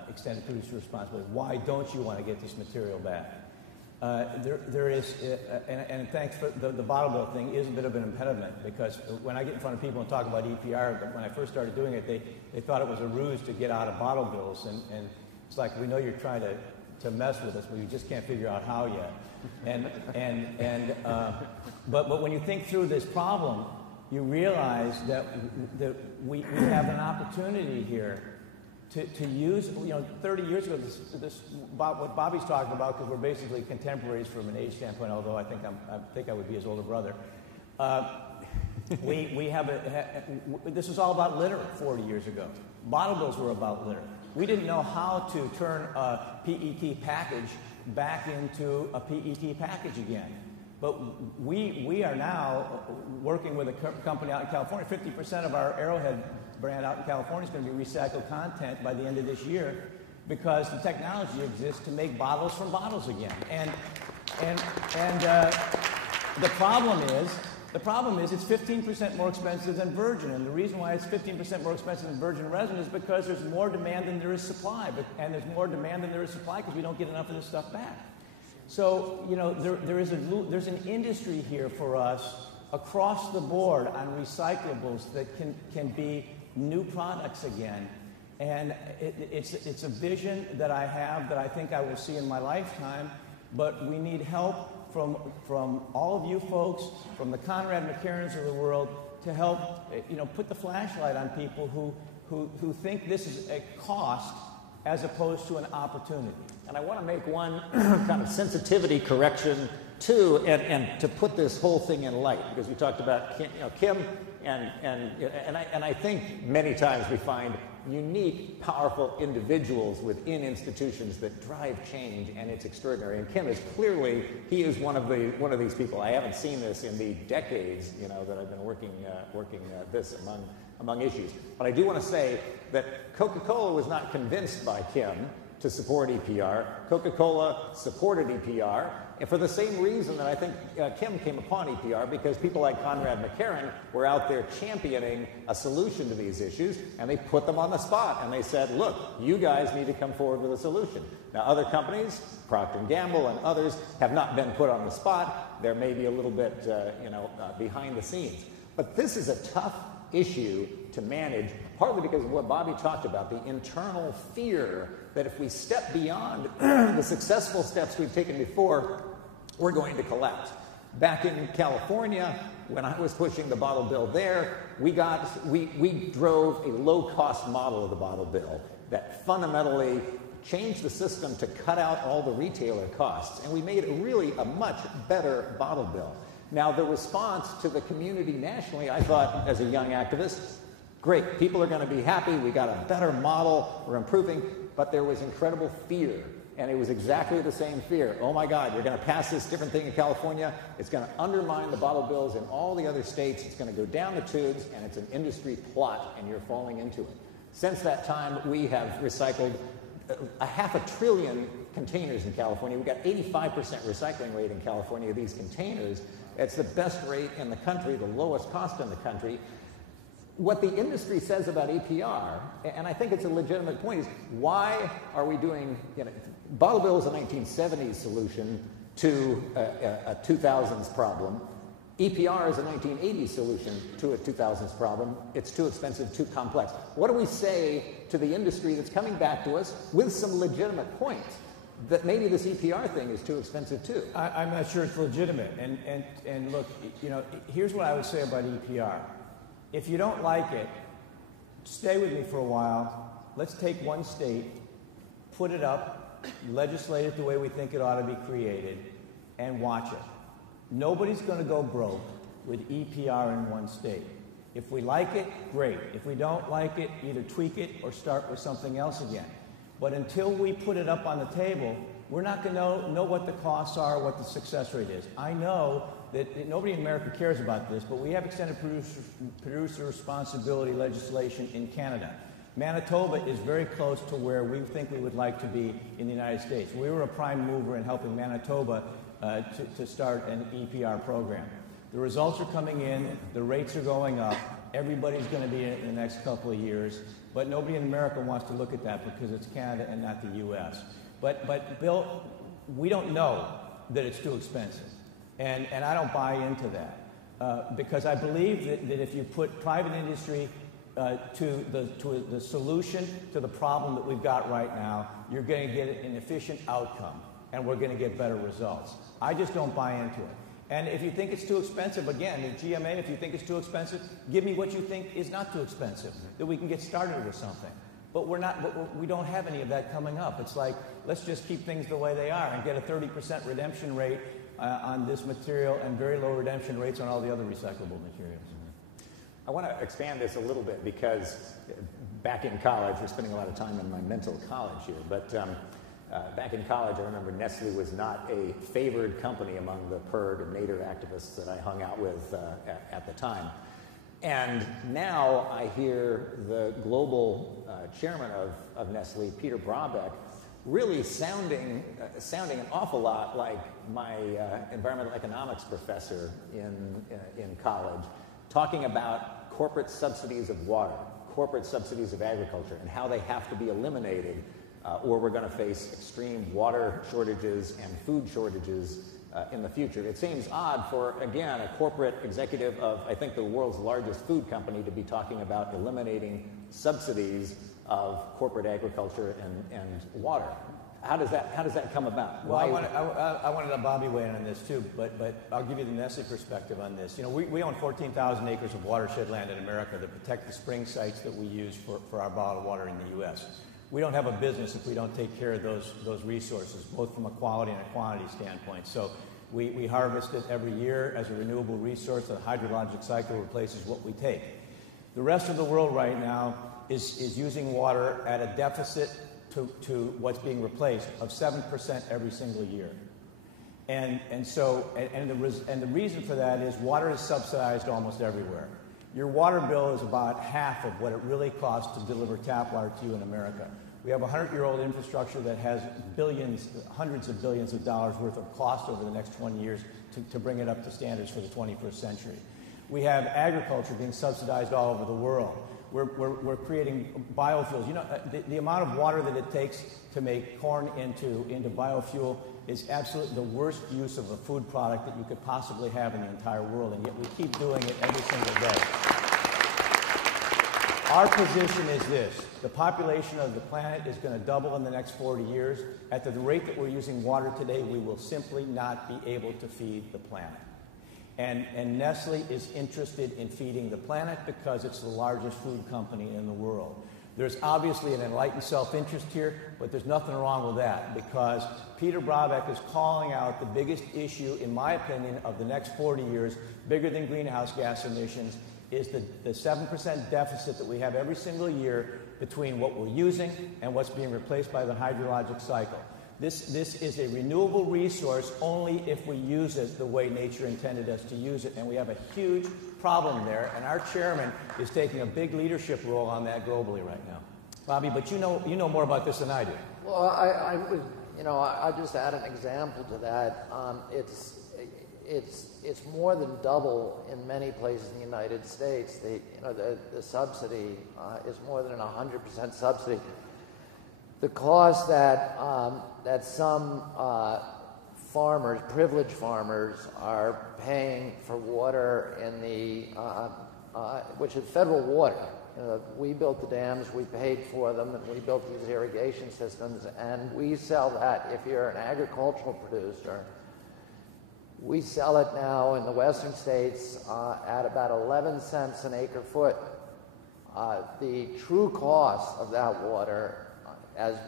extended producer responsibility? Why don't you want to get this material back? There is, and thanks for the bottle bill thing is a bit of an impediment, because when I get in front of people and talk about EPR, when I first started doing it, they thought it was a ruse to get out of bottle bills, and it's like, we know you're trying to mess with us, but we just can't figure out how yet. But when you think through this problem, you realize that we have an opportunity here to use, 30 years ago, what Bobby's talking about, because we're basically contemporaries from an age standpoint, although I think I would be his older brother. This was all about litter 40 years ago. Bottle bills were about litter. We didn't know how to turn a PET package back into a PET package again. But we are now working with a company out in California. 50% of our Arrowhead brand out in California is going to be recycled content by the end of this year, because the technology exists to make bottles from bottles again. And the problem is it's 15% more expensive than virgin. And the reason why it's 15% more expensive than virgin resin is because there's more demand than there is supply. And there's more demand than there is supply because we don't get enough of this stuff back. So, there's an industry here for us across the board on recyclables that can be new products again. And it's a vision that I have that I think I will see in my lifetime, but we need help from all of you folks, from the Conrad McCarrans of the world, to help put the flashlight on people who think this is a cost as opposed to an opportunity. And I want to make one kind of sensitivity correction too, and to put this whole thing in light, because we talked about Kim, and I think many times we find unique, powerful individuals within institutions that drive change, and it's extraordinary. And Kim is clearly, he is one of these people. I haven't seen this in the decades, that I've been working this among issues. But I do want to say that Coca-Cola was not convinced by Kim to support EPR. Coca-Cola supported EPR, and for the same reason that I think Kim came upon EPR, because people like Conrad McCarran were out there championing a solution to these issues, and they put them on the spot, and they said, look, you guys need to come forward with a solution. Now, other companies, Procter & Gamble and others, have not been put on the spot. They're maybe a little bit, behind the scenes. But this is a tough issue to manage, partly because of what Bobby talked about, the internal fear that if we step beyond the successful steps we've taken before, we're going to collapse. Back in California, when I was pushing the bottle bill there, we drove a low-cost model of the bottle bill that fundamentally changed the system to cut out all the retailer costs, and we made really a much better bottle bill. Now, the response to the community nationally, I thought, as a young activist, great, people are going to be happy, we got a better model, we're improving, but there was incredible fear, and it was exactly the same fear. Oh my God, you're going to pass this different thing in California, it's going to undermine the bottle bills in all the other states, it's going to go down the tubes, and it's an industry plot, and you're falling into it. Since that time, we have recycled 500 billion containers in California. We've got 85% recycling rate in California of these containers. It's the best rate in the country, the lowest cost in the country. What the industry says about EPR, and I think it's a legitimate point, is why are we doing, bottle bill is a 1970s solution to a 2000s problem. EPR is a 1980s solution to a 2000s problem. It's too expensive, too complex. What do we say to the industry that's coming back to us with some legitimate points? That maybe this EPR thing is too expensive too. I'm not sure it's legitimate. And look, here's what I would say about EPR. If you don't like it, stay with me for a while. Let's take one state, put it up, legislate it the way we think it ought to be created, and watch it. Nobody's going to go broke with EPR in one state. If we like it, great. If we don't like it, either tweak it or start with something else again. But until we put it up on the table, we're not going to know what the costs are, what the success rate is. I know that nobody in America cares about this, but we have extended producer responsibility legislation in Canada. Manitoba is very close to where we think we would like to be in the United States. We were a prime mover in helping Manitoba to start an EPR program. The results are coming in, the rates are going up, everybody's going to be in it in the next couple of years, but nobody in America wants to look at that because it's Canada and not the U.S. But Bill, we don't know that it's too expensive, and I don't buy into that because I believe that if you put private industry to the solution to the problem that we've got right now, you're going to get an efficient outcome, and we're going to get better results. I just don't buy into it. And if you think it's too expensive, again, the GMA, if you think it's too expensive, give me what you think is not too expensive, that we can get started with something. But we don't have any of that coming up. It's like, let's just keep things the way they are and get a 30% redemption rate on this material and very low redemption rates on all the other recyclable materials. I want to expand this a little bit because back in college, we're spending a lot of time in my mental college here, but back in college, I remember Nestle was not a favored company among the PERD and Nader activists that I hung out with at the time. And now I hear the global chairman of Nestle, Peter Brabeck, really sounding an awful lot like my environmental economics professor in college, talking about corporate subsidies of water, corporate subsidies of agriculture, and how they have to be eliminated or we're going to face extreme water shortages and food shortages in the future. It seems odd for, again, a corporate executive of, I think, the world's largest food company to be talking about eliminating subsidies of corporate agriculture and water. How does that come about? Well, I wanted a Bobby weigh in on this too, but I'll give you the Nestle perspective on this. You know, we own 14,000 acres of watershed land in America that protect the spring sites that we use for our bottled water in the U.S. We don't have a business if we don't take care of those resources, both from a quality and a quantity standpoint. So we harvest it every year as a renewable resource. The hydrologic cycle replaces what we take. The rest of the world right now is using water at a deficit to what's being replaced of 7% every single year. And the reason for that is water is subsidized almost everywhere. Your water bill is about half of what it really costs to deliver tap water to you in America. We have a 100-year-old infrastructure that has billions, hundreds of billions of dollars worth of cost over the next 20 years to bring it up to standards for the 21st century. We have agriculture being subsidized all over the world. We're creating biofuels. You know, the amount of water that it takes to make corn into biofuel is absolutely the worst use of a food product that you could possibly have in the entire world, and yet we keep doing it every single day. Our position is this: the population of the planet is going to double in the next 40 years. At the rate that we're using water today, we will simply not be able to feed the planet. And Nestle is interested in feeding the planet because it's the largest food company in the world. There's obviously an enlightened self-interest here, but there's nothing wrong with that because Peter Brabeck is calling out the biggest issue, in my opinion, of the next 40 years, bigger than greenhouse gas emissions, is the 7% deficit that we have every single year between what we're using and what's being replaced by the hydrologic cycle. This is a renewable resource only if we use it the way nature intended us to use it, and we have a huge problem there, and our chairman is taking a big leadership role on that globally right now. Bobby, but you know more about this than I do. Well, I just add an example to that. It's more than double in many places in the United States. The subsidy is more than 100% subsidy. The cost that some farmers, privileged farmers, are paying for water in which is federal water. We built the dams, we paid for them, and we built these irrigation systems, and we sell that. If you're an agricultural producer, we sell it now in the western states at about 11 cents an acre foot. The true cost of that water,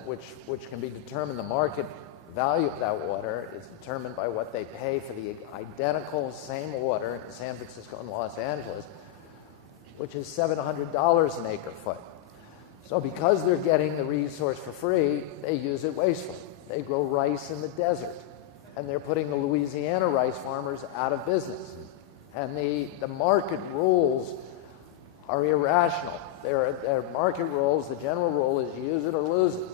which can be determined, the market value of that water is determined by what they pay for the identical same water in San Francisco and Los Angeles, which is $700 an acre foot. So because they're getting the resource for free, they use it wastefully. They grow rice in the desert, and they're putting the Louisiana rice farmers out of business. And the market rules are irrational. They're market rules. The general rule is use it or lose it.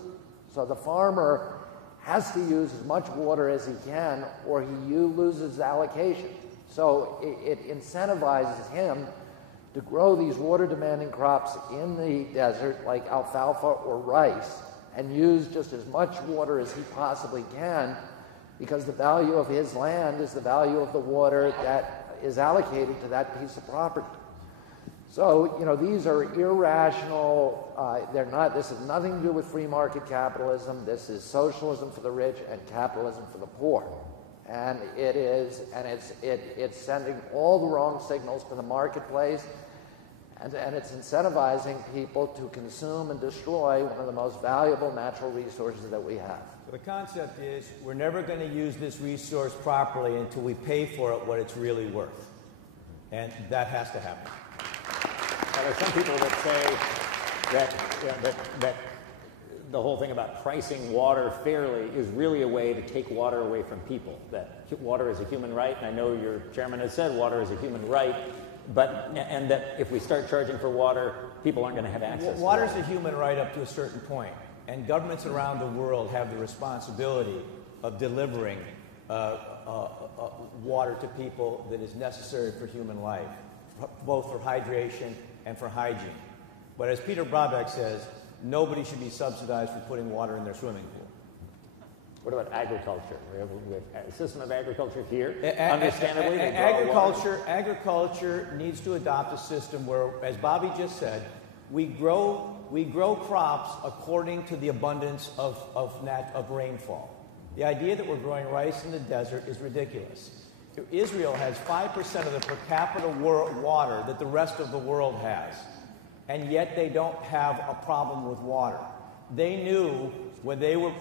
So the farmer has to use as much water as he can, or he loses allocation. So it incentivizes him to grow these water-demanding crops in the desert, like alfalfa or rice, and use just as much water as he possibly can, because the value of his land is the value of the water that is allocated to that piece of property. So, these are irrational, this has nothing to do with free market capitalism. This is socialism for the rich and capitalism for the poor. And it's sending all the wrong signals to the marketplace, and it's incentivizing people to consume and destroy one of the most valuable natural resources that we have. So the concept is we're never going to use this resource properly until we pay for it what it's really worth. And that has to happen. Now, there are some people that say that the whole thing about pricing water fairly is really a way to take water away from people, that water is a human right, and I know your chairman has said water is a human right, and that if we start charging for water, people aren't going to have access to water. Water is a human right up to a certain point, and governments around the world have the responsibility of delivering water to people that is necessary for human life, both for hydration and for hygiene. But as Peter Brabeck says, nobody should be subsidized for putting water in their swimming pool. What about agriculture? We have a system of agriculture here, understandably. Agriculture needs to adopt a system where, as Bobby just said, we grow crops according to the abundance of rainfall. The idea that we're growing rice in the desert is ridiculous. Israel has 5% of the per capita water that the rest of the world has, and yet they don't have a problem with water. They knew when they were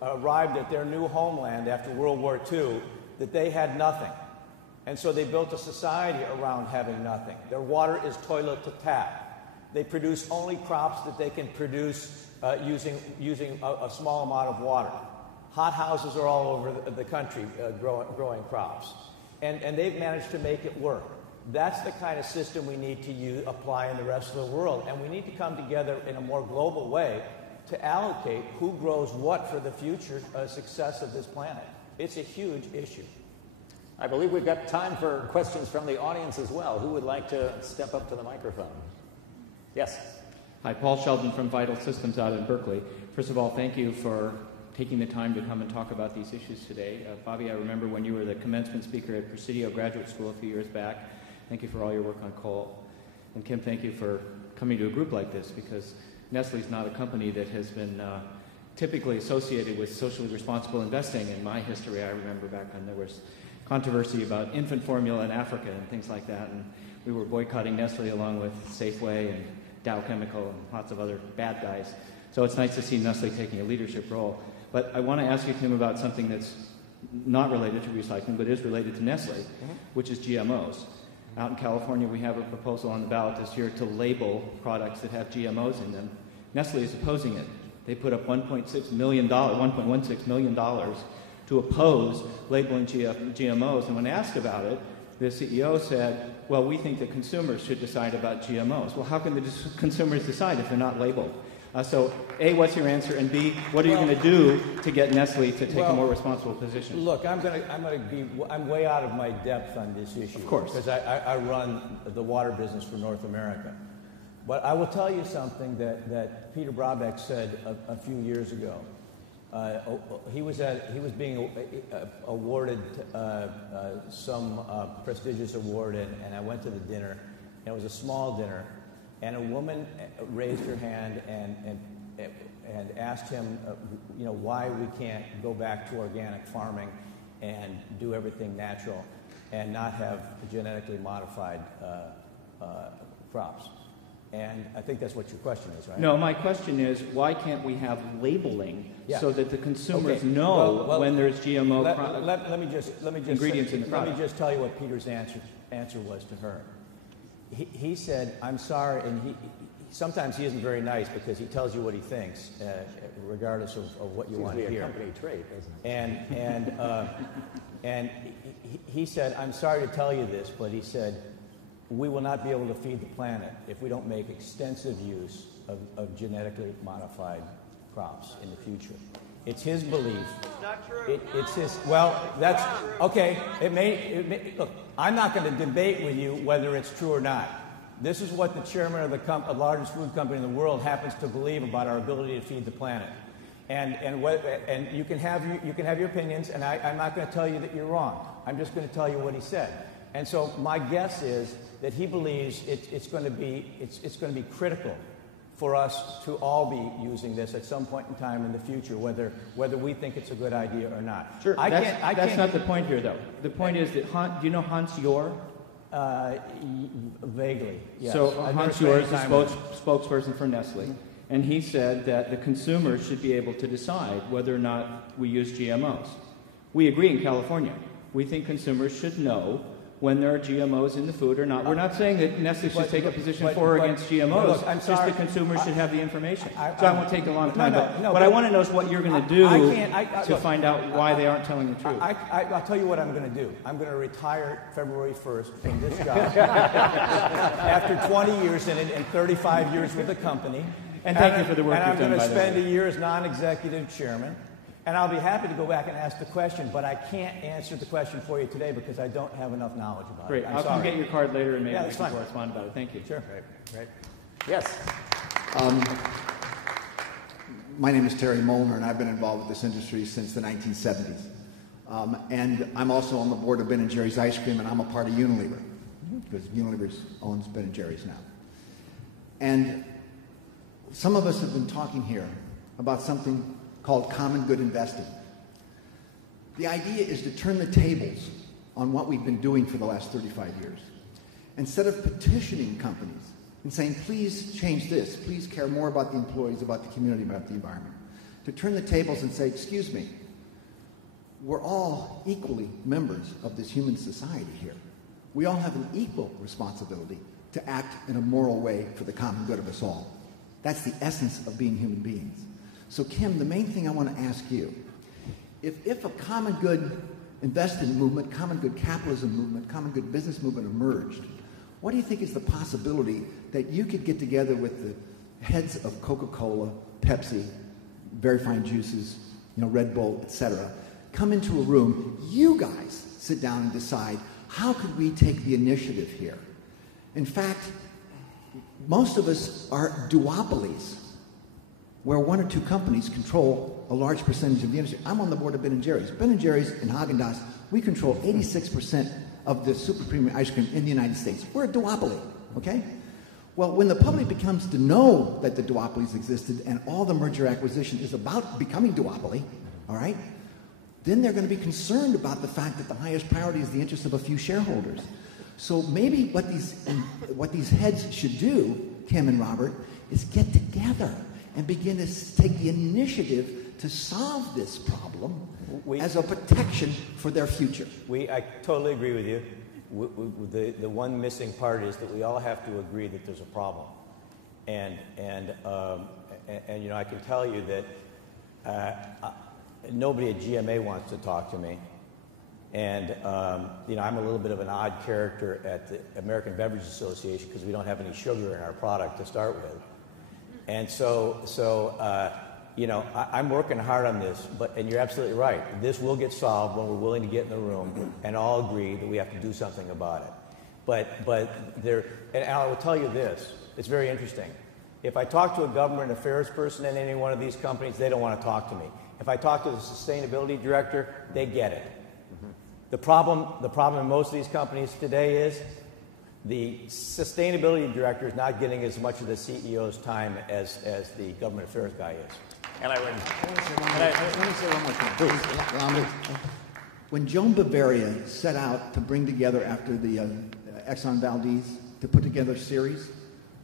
arrived at their new homeland after World War II that they had nothing, and so they built a society around having nothing. Their water is toilet to tap. They produce only crops that they can produce using a small amount of water. Hot houses are all over the country growing crops. And they've managed to make it work. That's the kind of system we need to apply in the rest of the world. And we need to come together in a more global way to allocate who grows what for the future success of this planet. It's a huge issue. I believe we've got time for questions from the audience as well. Who would like to step up to the microphone? Yes. Hi, Paul Sheldon from Vital Systems out in Berkeley. First of all, thank you for taking the time to come and talk about these issues today. Bobby, I remember when you were the commencement speaker at Presidio Graduate School a few years back. Thank you for all your work on coal. And Kim, thank you for coming to a group like this, because Nestle's not a company that has been typically associated with socially responsible investing. In my history, I remember back when there was controversy about infant formula in Africa and things like that, and we were boycotting Nestle along with Safeway and Dow Chemical and lots of other bad guys. So it's nice to see Nestle taking a leadership role. But I want to ask you, Tim, about something that's not related to recycling, but is related to Nestle, which is GMOs. Out in California, we have a proposal on the ballot this year to label products that have GMOs in them. Nestle is opposing it. They put up $1.16 million to oppose labeling GMOs. And when asked about it, the CEO said, well, we think that consumers should decide about GMOs. Well, how can the consumers decide if they're not labeled? So, A, what's your answer? And B, what are you going to do to get Nestle to take a more responsible position? Look, I'm way out of my depth on this issue. Of course. Because I run the water business for North America. But I will tell you something that Peter Brabeck said a few years ago. He was being awarded some prestigious award, and I went to the dinner, and it was a small dinner. And a woman raised her hand and asked him, why we can't go back to organic farming and do everything natural and not have genetically modified crops. And I think that's what your question is, right? No, my question is, why can't we have labeling so that the consumers know when there's GMO let me just ingredients in the product? Let me just tell you what Peter's answer was to her. He said, I'm sorry, and sometimes he isn't very nice because he tells you what he thinks, regardless of what you want to hear. It's usually a company trait, isn't it? And he said, I'm sorry to tell you this, but he said, we will not be able to feed the planet if we don't make extensive use of genetically modified crops in the future. It's his belief. Not true. It's his. Well, that's okay. It may. Look, I'm not going to debate with you whether it's true or not. This is what the chairman of the largest food company in the world happens to believe about our ability to feed the planet. And you can have your opinions, and I'm not going to tell you that you're wrong. I'm just going to tell you what he said. And so my guess is that he believes it's going to be critical for us to all be using this at some point in time in the future, whether we think it's a good idea or not. Sure. That's not the point here, though. The point is that do you know Hans Johr? Vaguely, yes. So Hans Johr is the spokesperson for Nestle, and he said that the consumers should be able to decide whether or not we use GMOs. We agree in California. We think consumers should know when there are GMOs in the food or not. We're not saying that Nestle should take a position for or against GMOs. Look, I'm sorry. Just the consumers should have the information. I won't take a long time. No, but I want to know is what you're going to do to find out why they aren't telling the truth. I'll tell you what I'm going to do. I'm going to retire February 1st from this job after 20 years in it and 35 years with the company. And thank you for the work you've done, by the way. And I'm going to spend a year as non-executive chairman. And I'll be happy to go back and ask the question, but I can't answer the question for you today because I don't have enough knowledge about it. Great. I'll come get your card later and maybe we can fine. correspond about it. Thank you. Sure. Right. Yes. My name is Terry Molnar, and I've been involved with this industry since the 1970s. And I'm also on the board of Ben & Jerry's Ice Cream, and I'm a part of Unilever, because Unilever owns Ben & Jerry's now. And some of us have been talking here about something called common good investing. The idea is to turn the tables on what we've been doing for the last 35 years. Instead of petitioning companies and saying, please change this, please care more about the employees, about the community, about the environment, to turn the tables and say, excuse me, we're all equally members of this human society here. We all have an equal responsibility to act in a moral way for the common good of us all. That's the essence of being human beings. So, Kim, the main thing I want to ask you, if a common good investing movement, common good capitalism movement, common good business movement emerged, what do you think is the possibility that you could get together with the heads of Coca-Cola, Pepsi, very fine juices, Red Bull, etc., come into a room, you guys sit down and decide, how could we take the initiative here? In fact, most of us are duopolies, where one or two companies control a large percentage of the industry. I'm on the board of Ben & Jerry's. Ben & Jerry's and Haagen-Dazs, we control 86% of the super premium ice cream in the United States. We're a duopoly, okay? Well, when the public becomes to know that the duopolies existed and all the merger acquisition is about becoming duopoly, all right, then they're going to be concerned about the fact that the highest priority is the interest of a few shareholders. So maybe what these heads should do, Kim and Robert, is get together and begin to take the initiative to solve this problem as a protection for their future. I totally agree with you. The one missing part is that we all have to agree that there's a problem. And I can tell you that nobody at GMA wants to talk to me. And, I'm a little bit of an odd character at the American Beverage Association because we don't have any sugar in our product to start with. And I'm working hard on this, and you're absolutely right. This will get solved when we're willing to get in the room and all agree that we have to do something about it. And I will tell you this, it's very interesting. If I talk to a government affairs person in any one of these companies, they don't want to talk to me. If I talk to the sustainability director, they get it. The problem in most of these companies today is the sustainability director is not getting as much of the CEO's time as the government affairs guy is. And let me say one more thing. Please. When Joan Bavaria set out to bring together, after the Exxon Valdez, to put together a series,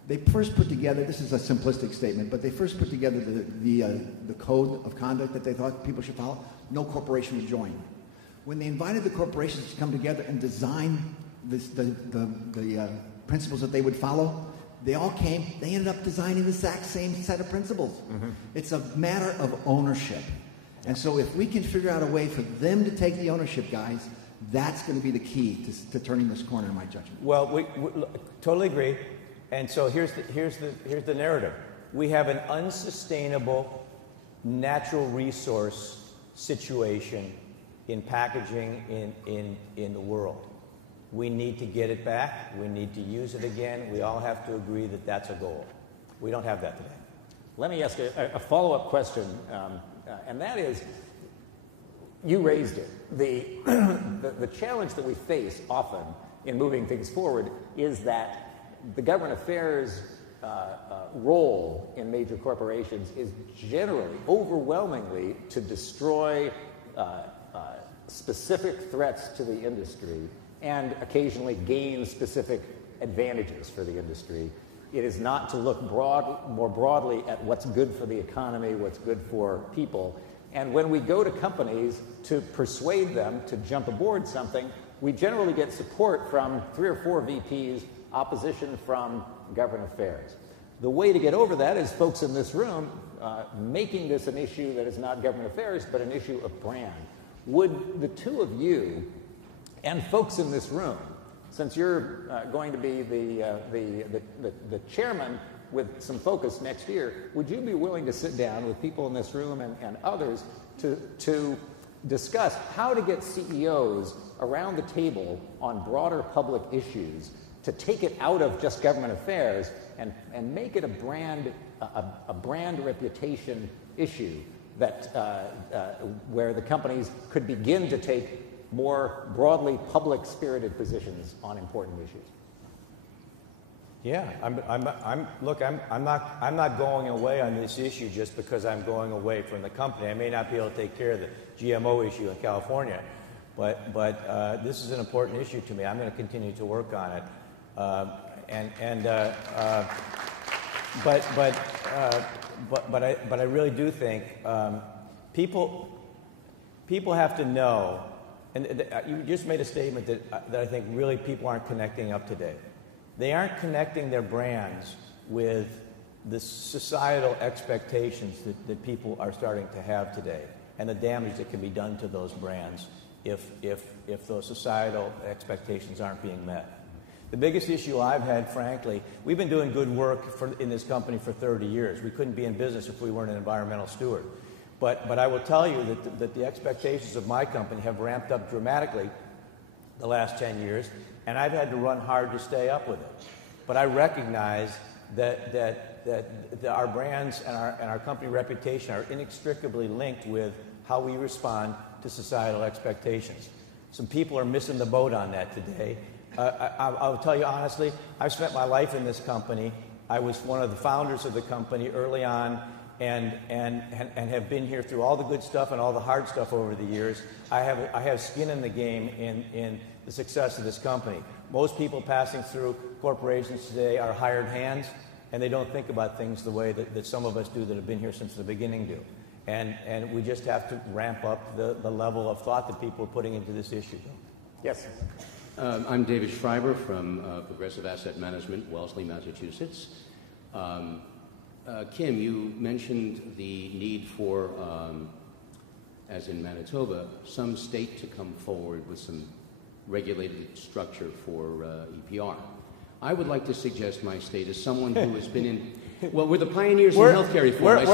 they first put together, this is a simplistic statement, but they first put together the code of conduct that they thought people should follow. No corporation would join. When they invited the corporations to come together and design the principles that they would follow, they all came. They ended up designing the exact same set of principles. Mm-hmm. It's a matter of ownership. And so if we can figure out a way for them to take the ownership, guys, that's going to be the key to turning this corner, in my judgment. Well, we totally agree. And so here's the narrative. We have an unsustainable natural resource situation in packaging in the world. We need to get it back. We need to use it again. We all have to agree that that's a goal. We don't have that today. Let me ask a follow-up question, and that is, you raised it. The challenge that we face often in moving things forward is that the government affairs role in major corporations is generally, overwhelmingly, to destroy specific threats to the industry and occasionally gain specific advantages for the industry. It is not to look more broadly at what's good for the economy, what's good for people. And when we go to companies to persuade them to jump aboard something, we generally get support from 3 or 4 VPs, opposition from government affairs. The way to get over that is folks in this room making this an issue that is not government affairs, but an issue of brand. Would the two of you and folks in this room, since you're going to be the chairman with some focus next year, would you be willing to sit down with people in this room and others to discuss how to get CEOs around the table on broader public issues, to take it out of just government affairs and make it a brand reputation issue that where the companies could begin to take more broadly public-spirited positions on important issues? Yeah, I'm not going away on this issue just because I'm going away from the company. I may not be able to take care of the GMO issue in California, but this is an important issue to me. I'm going to continue to work on it, but I really do think people have to know. And you just made a statement that I think really people aren't connecting up today. They aren't connecting their brands with the societal expectations that people are starting to have today, and the damage that can be done to those brands if those societal expectations aren't being met. The biggest issue I've had, frankly, we've been doing good work in this company for 30 years. We couldn't be in business if we weren't an environmental steward. But I will tell you that the expectations of my company have ramped up dramatically the last 10 years, and I've had to run hard to stay up with it. But I recognize that our brands and our company reputation are inextricably linked with how we respond to societal expectations. Some people are missing the boat on that today. I'll tell you honestly, I've spent my life in this company. I was one of the founders of the company early on, and have been here through all the good stuff and all the hard stuff over the years. I have skin in the game in the success of this company. Most people passing through corporations today are hired hands, and they don't think about things the way that some of us do that have been here since the beginning do. And we just have to ramp up the level of thought that people are putting into this issue. Yes. I'm David Schreiber from Progressive Asset Management, Wellesley, Massachusetts. Kim, you mentioned the need for, as in Manitoba, some state to come forward with some regulated structure for EPR. I would like to suggest my state as someone who has been in, well, we're the pioneers in healthcare reform.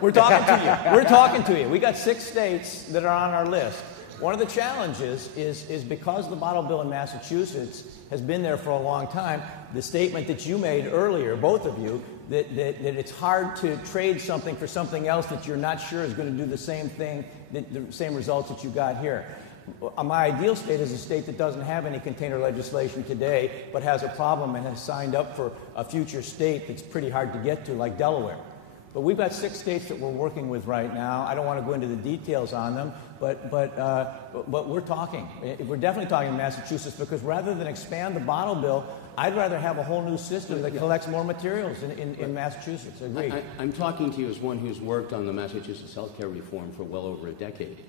We're talking to you. We're talking to you. We got 6 states that are on our list. One of the challenges is because the bottle bill in Massachusetts has been there for a long time, the statement that you made earlier, both of you, that it's hard to trade something for something else that you're not sure is going to do the same thing, the same results that you got here. My ideal state is a state that doesn't have any container legislation today, but has a problem and has signed up for a future state that's pretty hard to get to, like Delaware. But we've got 6 states that we're working with right now. I don't want to go into the details on them, but we're talking. We're definitely talking in Massachusetts, because rather than expand the bottle bill, I'd rather have a whole new system that collects more materials in Massachusetts. Agreed. I'm talking to you as one who's worked on the Massachusetts healthcare reform for well over a decade.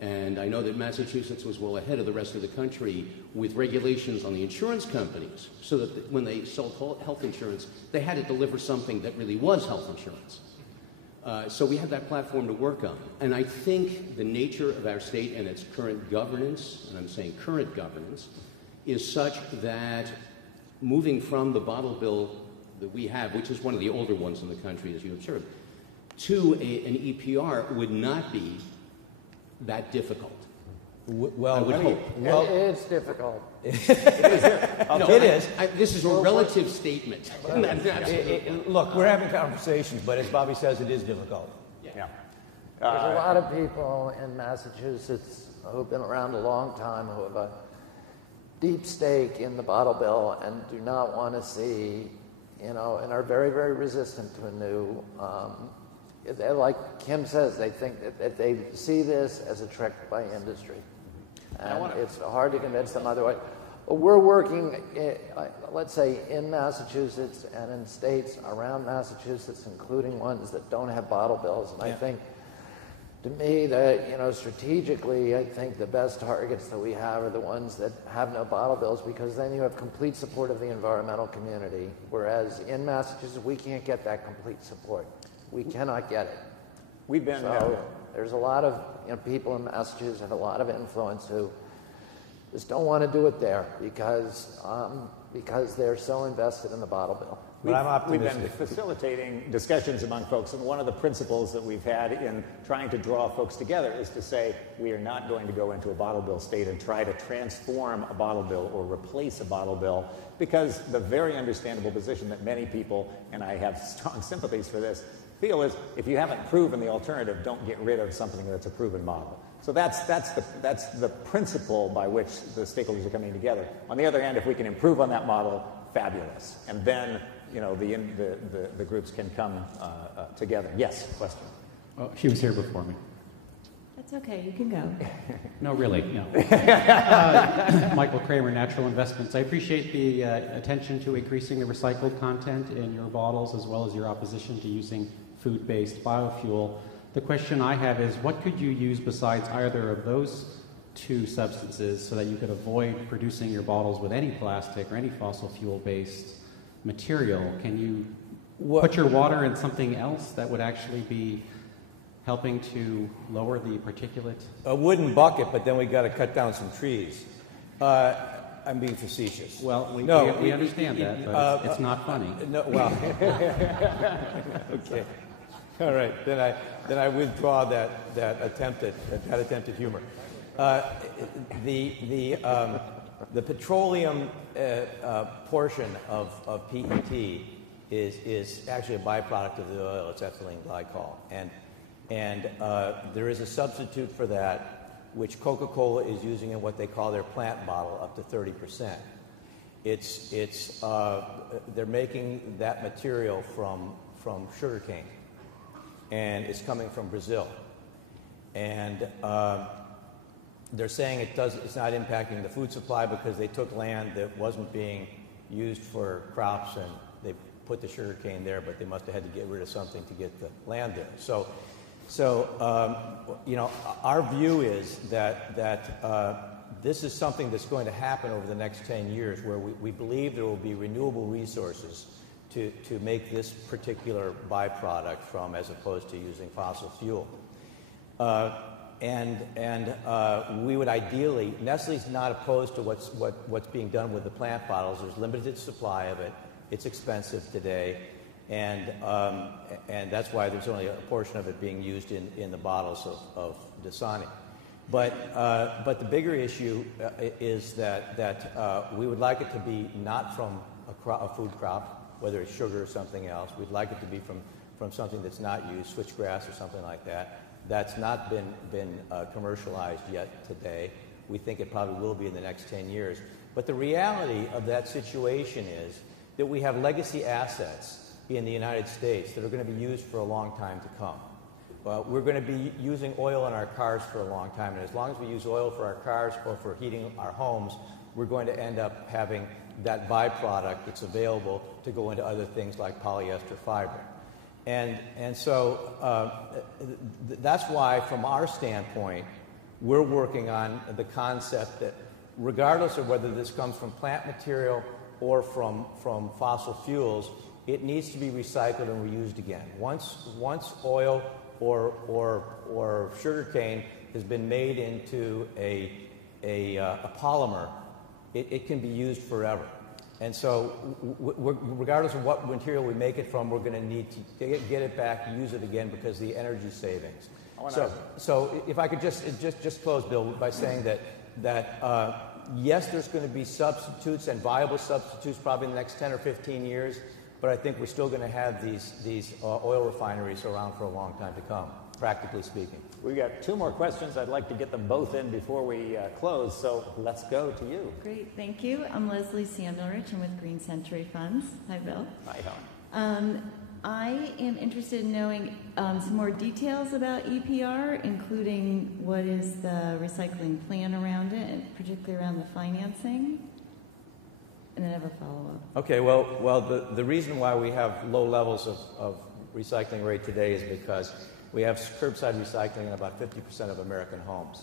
And I know that Massachusetts was well ahead of the rest of the country with regulations on the insurance companies, so that when they sold health insurance, they had to deliver something that really was health insurance. So we have that platform to work on. And I think the nature of our state and its current governance, and I'm saying current governance, is such that moving from the bottle bill that we have, which is one of the older ones in the country, as you observed, to an EPR would not be that difficult. Well, I would hope. Well, it's difficult. It is. This is a relative statement. Look, we're having conversations, but as Bobby says, it is difficult. Yeah. There's a lot of people in Massachusetts who've been around a long time who have a deep stake in the bottle bill and do not want to see, and are very, very resistant to a new. Like Kim says, they think that they see this as a trick by industry. And it's hard to convince them otherwise. But we're working, let's say, in Massachusetts and in states around Massachusetts, including ones that don't have bottle bills. And I think, to me, that strategically, I think the best targets that we have are the ones that have no bottle bills, because then you have complete support of the environmental community. Whereas in Massachusetts, we can't get that complete support. We cannot get it. We've been there's a lot of people in Massachusetts have a lot of influence who just don't want to do it there because they're so invested in the bottle bill. But I'm optimistic. We've been facilitating discussions among folks, and one of the principles that we've had in trying to draw folks together is to say we are not going to go into a bottle bill state and try to transform a bottle bill or replace a bottle bill, because the very understandable position that many people, and I have strong sympathies for this, feel is if you haven't proven the alternative, don't get rid of something that's a proven model. So that's the principle by which the stakeholders are coming together. On the other hand, if we can improve on that model, fabulous. And then the groups can come together. Yes, question. Oh, she was here before me. That's okay, you can go. No, really, no. Michael Kramer, Natural Investments. I appreciate the attention to increasing the recycled content in your bottles, as well as your opposition to using food-based biofuel. The question I have is, what could you use besides either of those two substances so that you could avoid producing your bottles with any plastic or any fossil fuel-based material? Can you put your water in something else that would actually be helping to lower the particulate? A wooden bucket, but then we got to cut down some trees. I'm being facetious. Well, we understand that, but it's not funny. No, well, okay. All right, then I withdraw that attempted humor. The petroleum portion of PET is actually a byproduct of the oil. It's ethylene glycol, and there is a substitute for that, which Coca-Cola is using in what they call their plant bottle, up to 30%. They're making that material from sugarcane, and it's coming from Brazil, and they're saying it's not impacting the food supply because they took land that wasn't being used for crops and they put the sugarcane there, but they must have had to get rid of something to get the land there. So our view is that this is something that's going to happen over the next 10 years, where we believe there will be renewable resources to make this particular byproduct from, as opposed to using fossil fuel. And we would ideally, Nestle's not opposed to what's being done with the plant bottles. There's limited supply of it. It's expensive today, and that's why there's only a portion of it being used in the bottles of Dasani. But the bigger issue is that we would like it to be not from a food crop, whether it's sugar or something else. We'd like it to be from something that's not used, switchgrass or something like that. That's not been commercialized yet today. We think it probably will be in the next 10 years. But the reality of that situation is that we have legacy assets in the United States that are going to be used for a long time to come. We're going to be using oil in our cars for a long time, and as long as we use oil for our cars or for heating our homes, we're going to end up having that byproduct that's available to go into other things like polyester fiber. And so that's why, from our standpoint, we're working on the concept that regardless of whether this comes from plant material or from fossil fuels, it needs to be recycled and reused again. Once oil or sugarcane has been made into a polymer, it can be used forever. And so regardless of what material we make it from, we're going to need to get it back, use it again because of the energy savings. So if I could just close, Bill, by saying that yes, there's going to be substitutes and viable substitutes probably in the next 10 or 15 years, but I think we're still going to have these oil refineries around for a long time to come, practically speaking. We've got 2 more questions. I'd like to get them both in before we close, so let's go to you. Great, thank you. I'm Leslie Sandalrich. I'm with Green Century Funds. Hi, Bill. Hi, Helen. I am interested in knowing some more details about EPR, including what is the recycling plan around it, and particularly around the financing. And then I have a follow-up. Okay, well, the reason why we have low levels of recycling rate today is because we have curbside recycling in about 50% of American homes.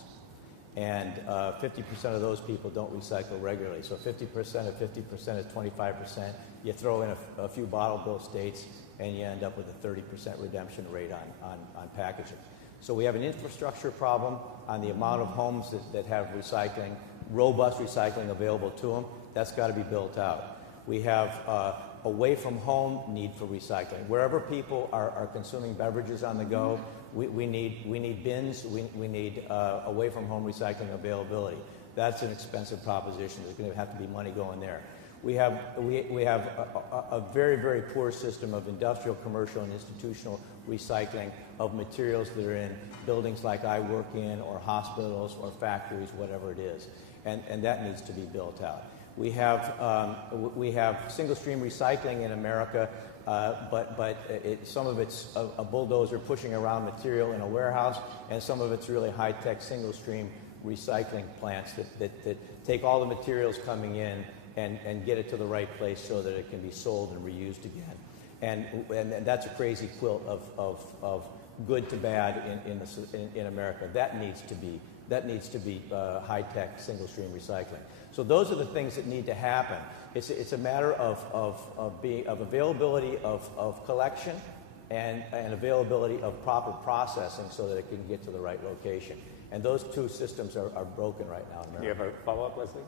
And 50% of those people don't recycle regularly. So 50% of 50% is 25%. You throw in a few bottle bill states, and you end up with a 30% redemption rate on packaging. So we have an infrastructure problem on the amount of homes that have recycling, robust recycling available to them. That's got to be built out. We have away from home need for recycling. Wherever people are consuming beverages on the go, we need bins, we need away from home recycling availability. That's an expensive proposition. There's going to have to be money going there. We have a very, very poor system of industrial, commercial, and institutional recycling of materials that are in buildings like I work in, or hospitals, or factories, whatever it is. And that needs to be built out. We have single-stream recycling in America, but some of it's a bulldozer pushing around material in a warehouse, and some of it's really high-tech single-stream recycling plants that take all the materials coming in and get it to the right place so that it can be sold and reused again. And that's a crazy quilt of good to bad in America. That needs to be high-tech single-stream recycling. So those are the things that need to happen. It's a matter of availability of collection and availability of proper processing so that it can get to the right location. And those 2 systems are broken right now in America. Do you have a follow-up, Leslie?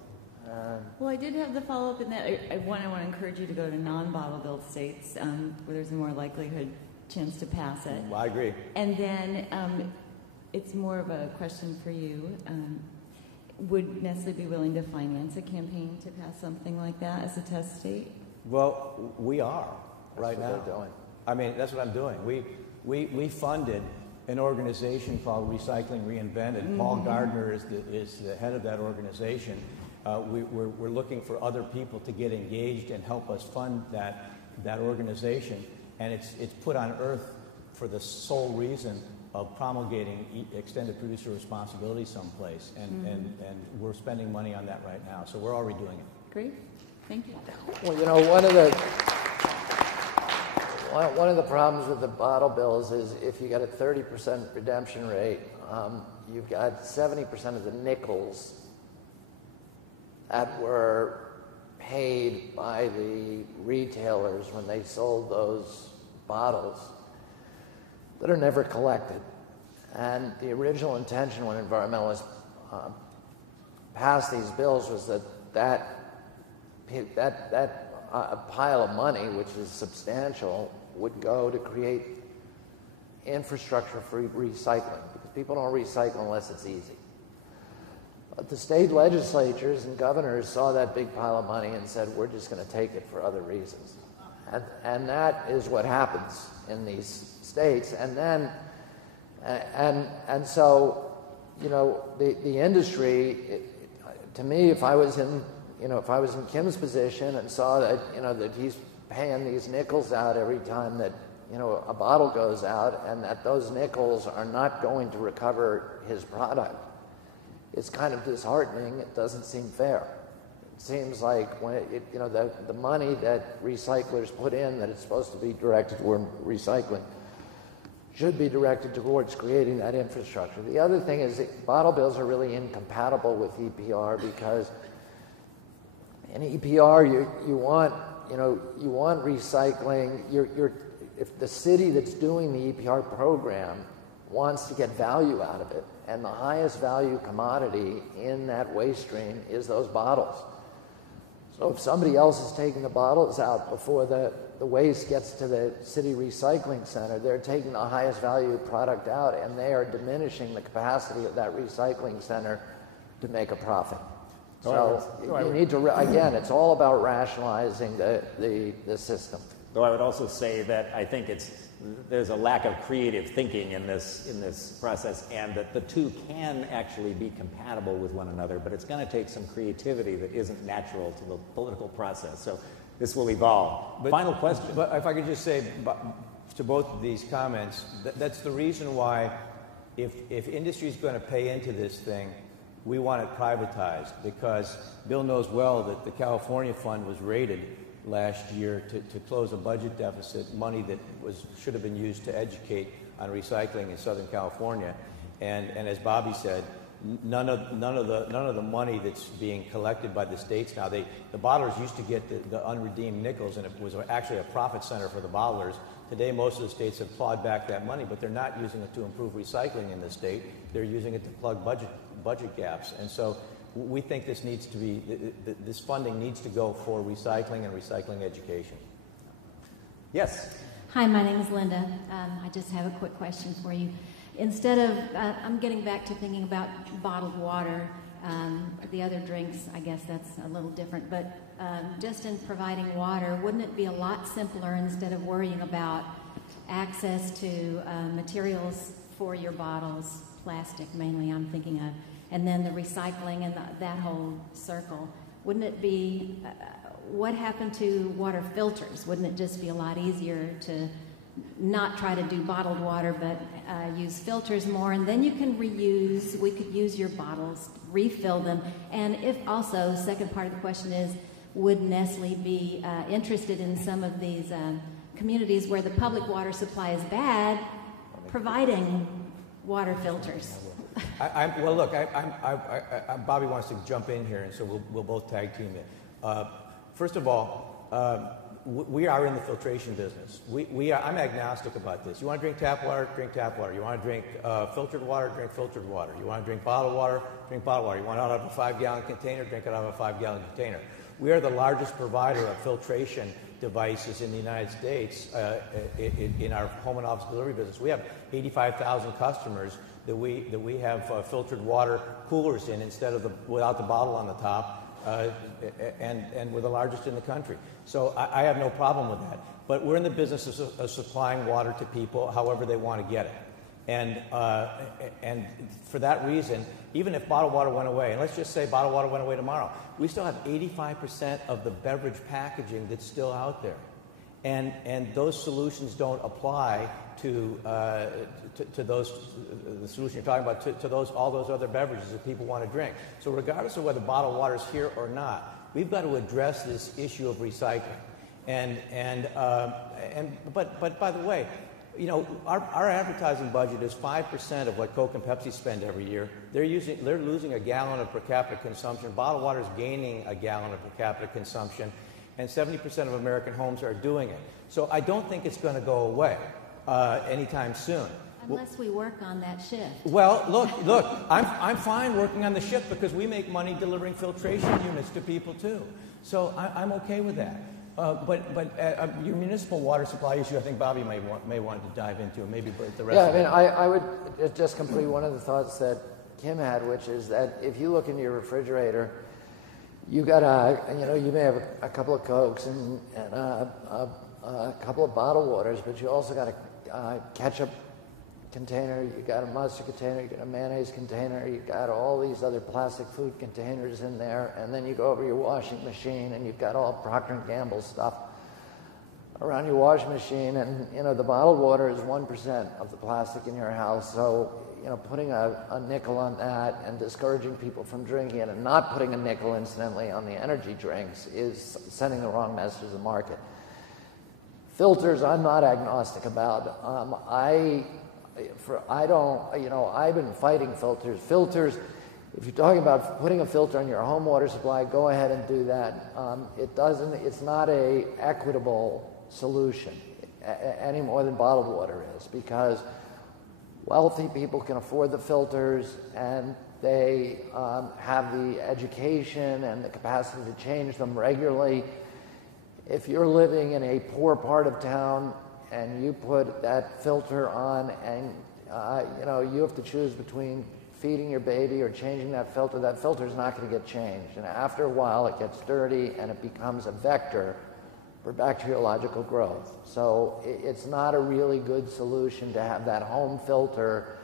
Well, I did have the follow-up in that I want to encourage you to go to non-bottle bill states where there's a more chance to pass it. Well, I agree. And then it's more of a question for you. Would Nestle be willing to finance a campaign to pass something like that as a test state? Well, we are right now. They're doing. I mean, that's what I'm doing. We funded an organization called Recycling Reinvented. Mm-hmm. Paul Gardner is the head of that organization. We're looking for other people to get engaged and help us fund that organization. And it's put on earth for the sole reason of promulgating extended producer responsibility someplace. And we're spending money on that right now. So we're already doing it. Great. Thank you. Well, one of the problems with the bottle bills is if you got a 30% redemption rate, you've got 70% of the nickels that were paid by the retailers when they sold those bottles that are never collected. And the original intention when environmentalists passed these bills was that pile of money, which is substantial, would go to create infrastructure for recycling, because people don't recycle unless it's easy. But the state legislatures and governors saw that big pile of money and said, we're just going to take it for other reasons. And that is what happens in these states. And then, and so, you know, the industry, to me, if I was in Kim's position and saw that, you know, that he's paying these nickels out every time that, you know, a bottle goes out, and that those nickels are not going to recover his product, it's kind of disheartening. It doesn't seem fair. It seems like when the money that recyclers put in, that it's supposed to be directed toward recycling, should be directed towards creating that infrastructure. The other thing is that bottle bills are really incompatible with EPR, because in EPR you want recycling. If the city that's doing the EPR program wants to get value out of it, and the highest value commodity in that waste stream is those bottles. So if somebody else is taking the bottles out before the waste gets to the city recycling center, they're taking the highest value product out, and they are diminishing the capacity of that recycling center to make a profit. So you need to, again, it's all about rationalizing the system. Though I would also say that I think there's a lack of creative thinking in this process, and that the two can actually be compatible with one another, but it's going to take some creativity that isn't natural to the political process. So this will evolve. Final question. But if I could just say to both of these comments, that's the reason why if industry is going to pay into this thing, we want it privatized, because Bill knows well that the California fund was raided last year to close a budget deficit, money that should have been used to educate on recycling in Southern California. And as Bobby said, none of the money that's being collected by the states now. The bottlers used to get the unredeemed nickels, and it was actually a profit center for the bottlers. Today, most of the states have clawed back that money, but they're not using it to improve recycling in the state. They're using it to plug budget gaps. And so we think this needs to be, this funding needs to go for recycling and recycling education. Yes. Hi, my name is Linda. I just have a quick question for you. Instead of, I'm getting back to thinking about bottled water, the other drinks, I guess that's a little different, but just in providing water, wouldn't it be a lot simpler, instead of worrying about access to materials for your bottles, plastic mainly I'm thinking of, and then the recycling and that whole circle? Wouldn't it be, what happened to water filters? Wouldn't it just be a lot easier to not try to do bottled water, but use filters more, and then you can reuse, we could use your bottles, refill them. And if also, second part of the question is, would Nestle be interested in some of these communities where the public water supply is bad, providing water filters? Well, look, Bobby wants to jump in here, and so we'll both tag team it. First of all, we are in the filtration business. I'm agnostic about this. You want to drink tap water? Drink tap water. You want to drink filtered water? Drink filtered water. You want to drink bottled water? Drink bottled water. You want it out of a 5-gallon container? Drink it out of a 5-gallon container. We are the largest provider of filtration devices in the United States in our home and office delivery business. We have 85,000 customers that we have filtered water coolers in instead of without the bottle on the top. And we're the largest in the country. So I have no problem with that. But we're in the business of supplying water to people however they want to get it. And for that reason, even if bottled water went away, and let's just say bottled water went away tomorrow, we still have 85% of the beverage packaging that's still out there. And those solutions don't apply to those, the solution you're talking about, to all those other beverages that people want to drink. So regardless of whether bottled water is here or not, we've got to address this issue of recycling. But by the way, you know, our advertising budget is 5% of what Coke and Pepsi spend every year. They're losing a gallon of per capita consumption. Bottled water is gaining a gallon of per capita consumption, and 70% of American homes are doing it. So I don't think it's going to go away anytime soon. Unless we work on that shift. Well, look, I'm fine working on the shift because we make money delivering filtration units to people too. So I'm okay with that. But your municipal water supply issue, I think Bobby may want to dive into, maybe the rest. Yeah, I mean, I would just complete one of the thoughts that Kim had, which is that if you look into your refrigerator, you got you may have a couple of Cokes and a couple of bottled waters, but you also got a ketchup container, you got a mustard container, you got a mayonnaise container, you got all these other plastic food containers in there, and then you go over your washing machine and you've got all Procter & Gamble stuff around your washing machine, and the bottled water is 1% of the plastic in your house. So putting a nickel on that and discouraging people from drinking it, and not putting a nickel, incidentally, on the energy drinks is sending the wrong message to the market. Filters, I'm not agnostic about. I've been fighting filters. Filters, if you're talking about putting a filter on your home water supply, go ahead and do that. It's not a equitable solution any more than bottled water is, because wealthy people can afford the filters and They have the education and the capacity to change them regularly. If you're living in a poor part of town and you put that filter on and you have to choose between feeding your baby or changing that filter is not going to get changed. And after a while, it gets dirty and it becomes a vector for bacteriological growth. So it's not a really good solution to have that home filter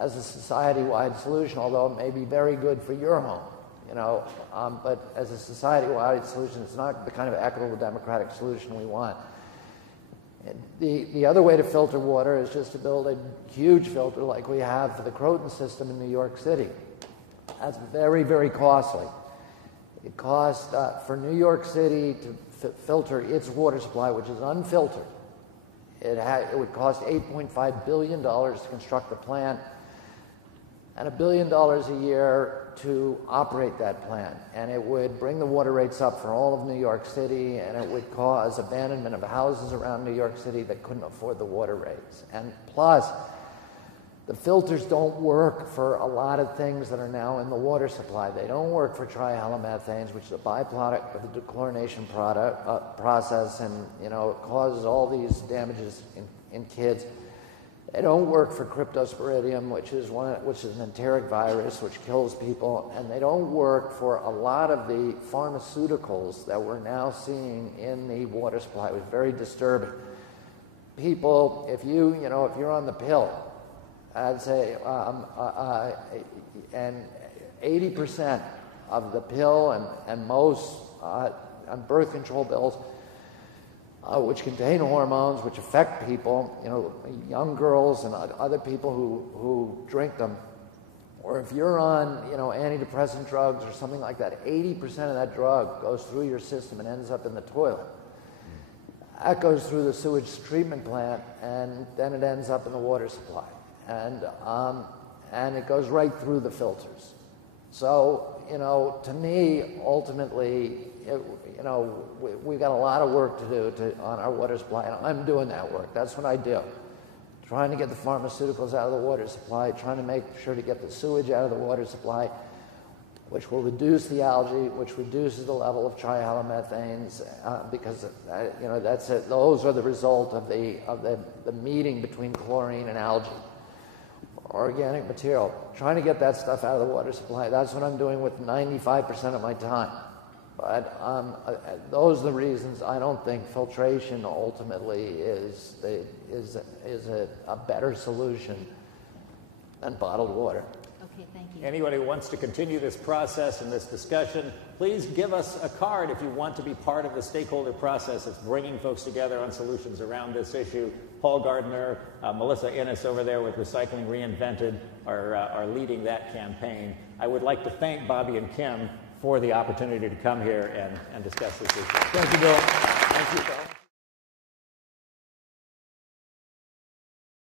as a society-wide solution, although it may be very good for your home, but as a society-wide solution, it's not the kind of equitable democratic solution we want. The other way to filter water is just to build a huge filter like we have for the Croton system in New York City. That's very, very costly. It costs for New York City to filter its water supply, which is unfiltered. It would cost $8.5 billion to construct the plant and $1 billion a year to operate that plant. And it would bring the water rates up for all of New York City, and it would cause abandonment of houses around New York City that couldn't afford the water rates. And plus, the filters don't work for a lot of things that are now in the water supply. They don't work for trihalomethanes, which is a byproduct of the dechlorination process, and it causes all these damages in kids. They don't work for cryptosporidium, which is an enteric virus which kills people, and they don't work for a lot of the pharmaceuticals that we're now seeing in the water supply. It was very disturbing. People, if you're on the pill, I'd say, and 80% of the pill and most on birth control pills, which contain hormones which affect people, young girls and other people who drink them, or if you're on, antidepressant drugs or something like that, 80% of that drug goes through your system and ends up in the toilet. That goes through the sewage treatment plant, and then it ends up in the water supply, and it goes right through the filters. So, to me, ultimately, we've got a lot of work to do on our water supply, and I'm doing that work. That's what I do. Trying to get the pharmaceuticals out of the water supply, trying to make sure to get the sewage out of the water supply, which will reduce the algae, which reduces the level of trihalomethanes, because that's it. Those are the result of the meeting between chlorine and algae, organic material. Trying to get that stuff out of the water supply. That's what I'm doing with 95% of my time. But those are the reasons I don't think filtration ultimately is a better solution than bottled water. Okay, thank you. Anybody who wants to continue this process and this discussion, please give us a card if you want to be part of the stakeholder process of bringing folks together on solutions around this issue. Paul Gardner, Melissa Innes over there with Recycling Reinvented are leading that campaign. I would like to thank Bobby and Kim for the opportunity to come here and discuss this issue. Thank you, Bill. Thank you, Bill.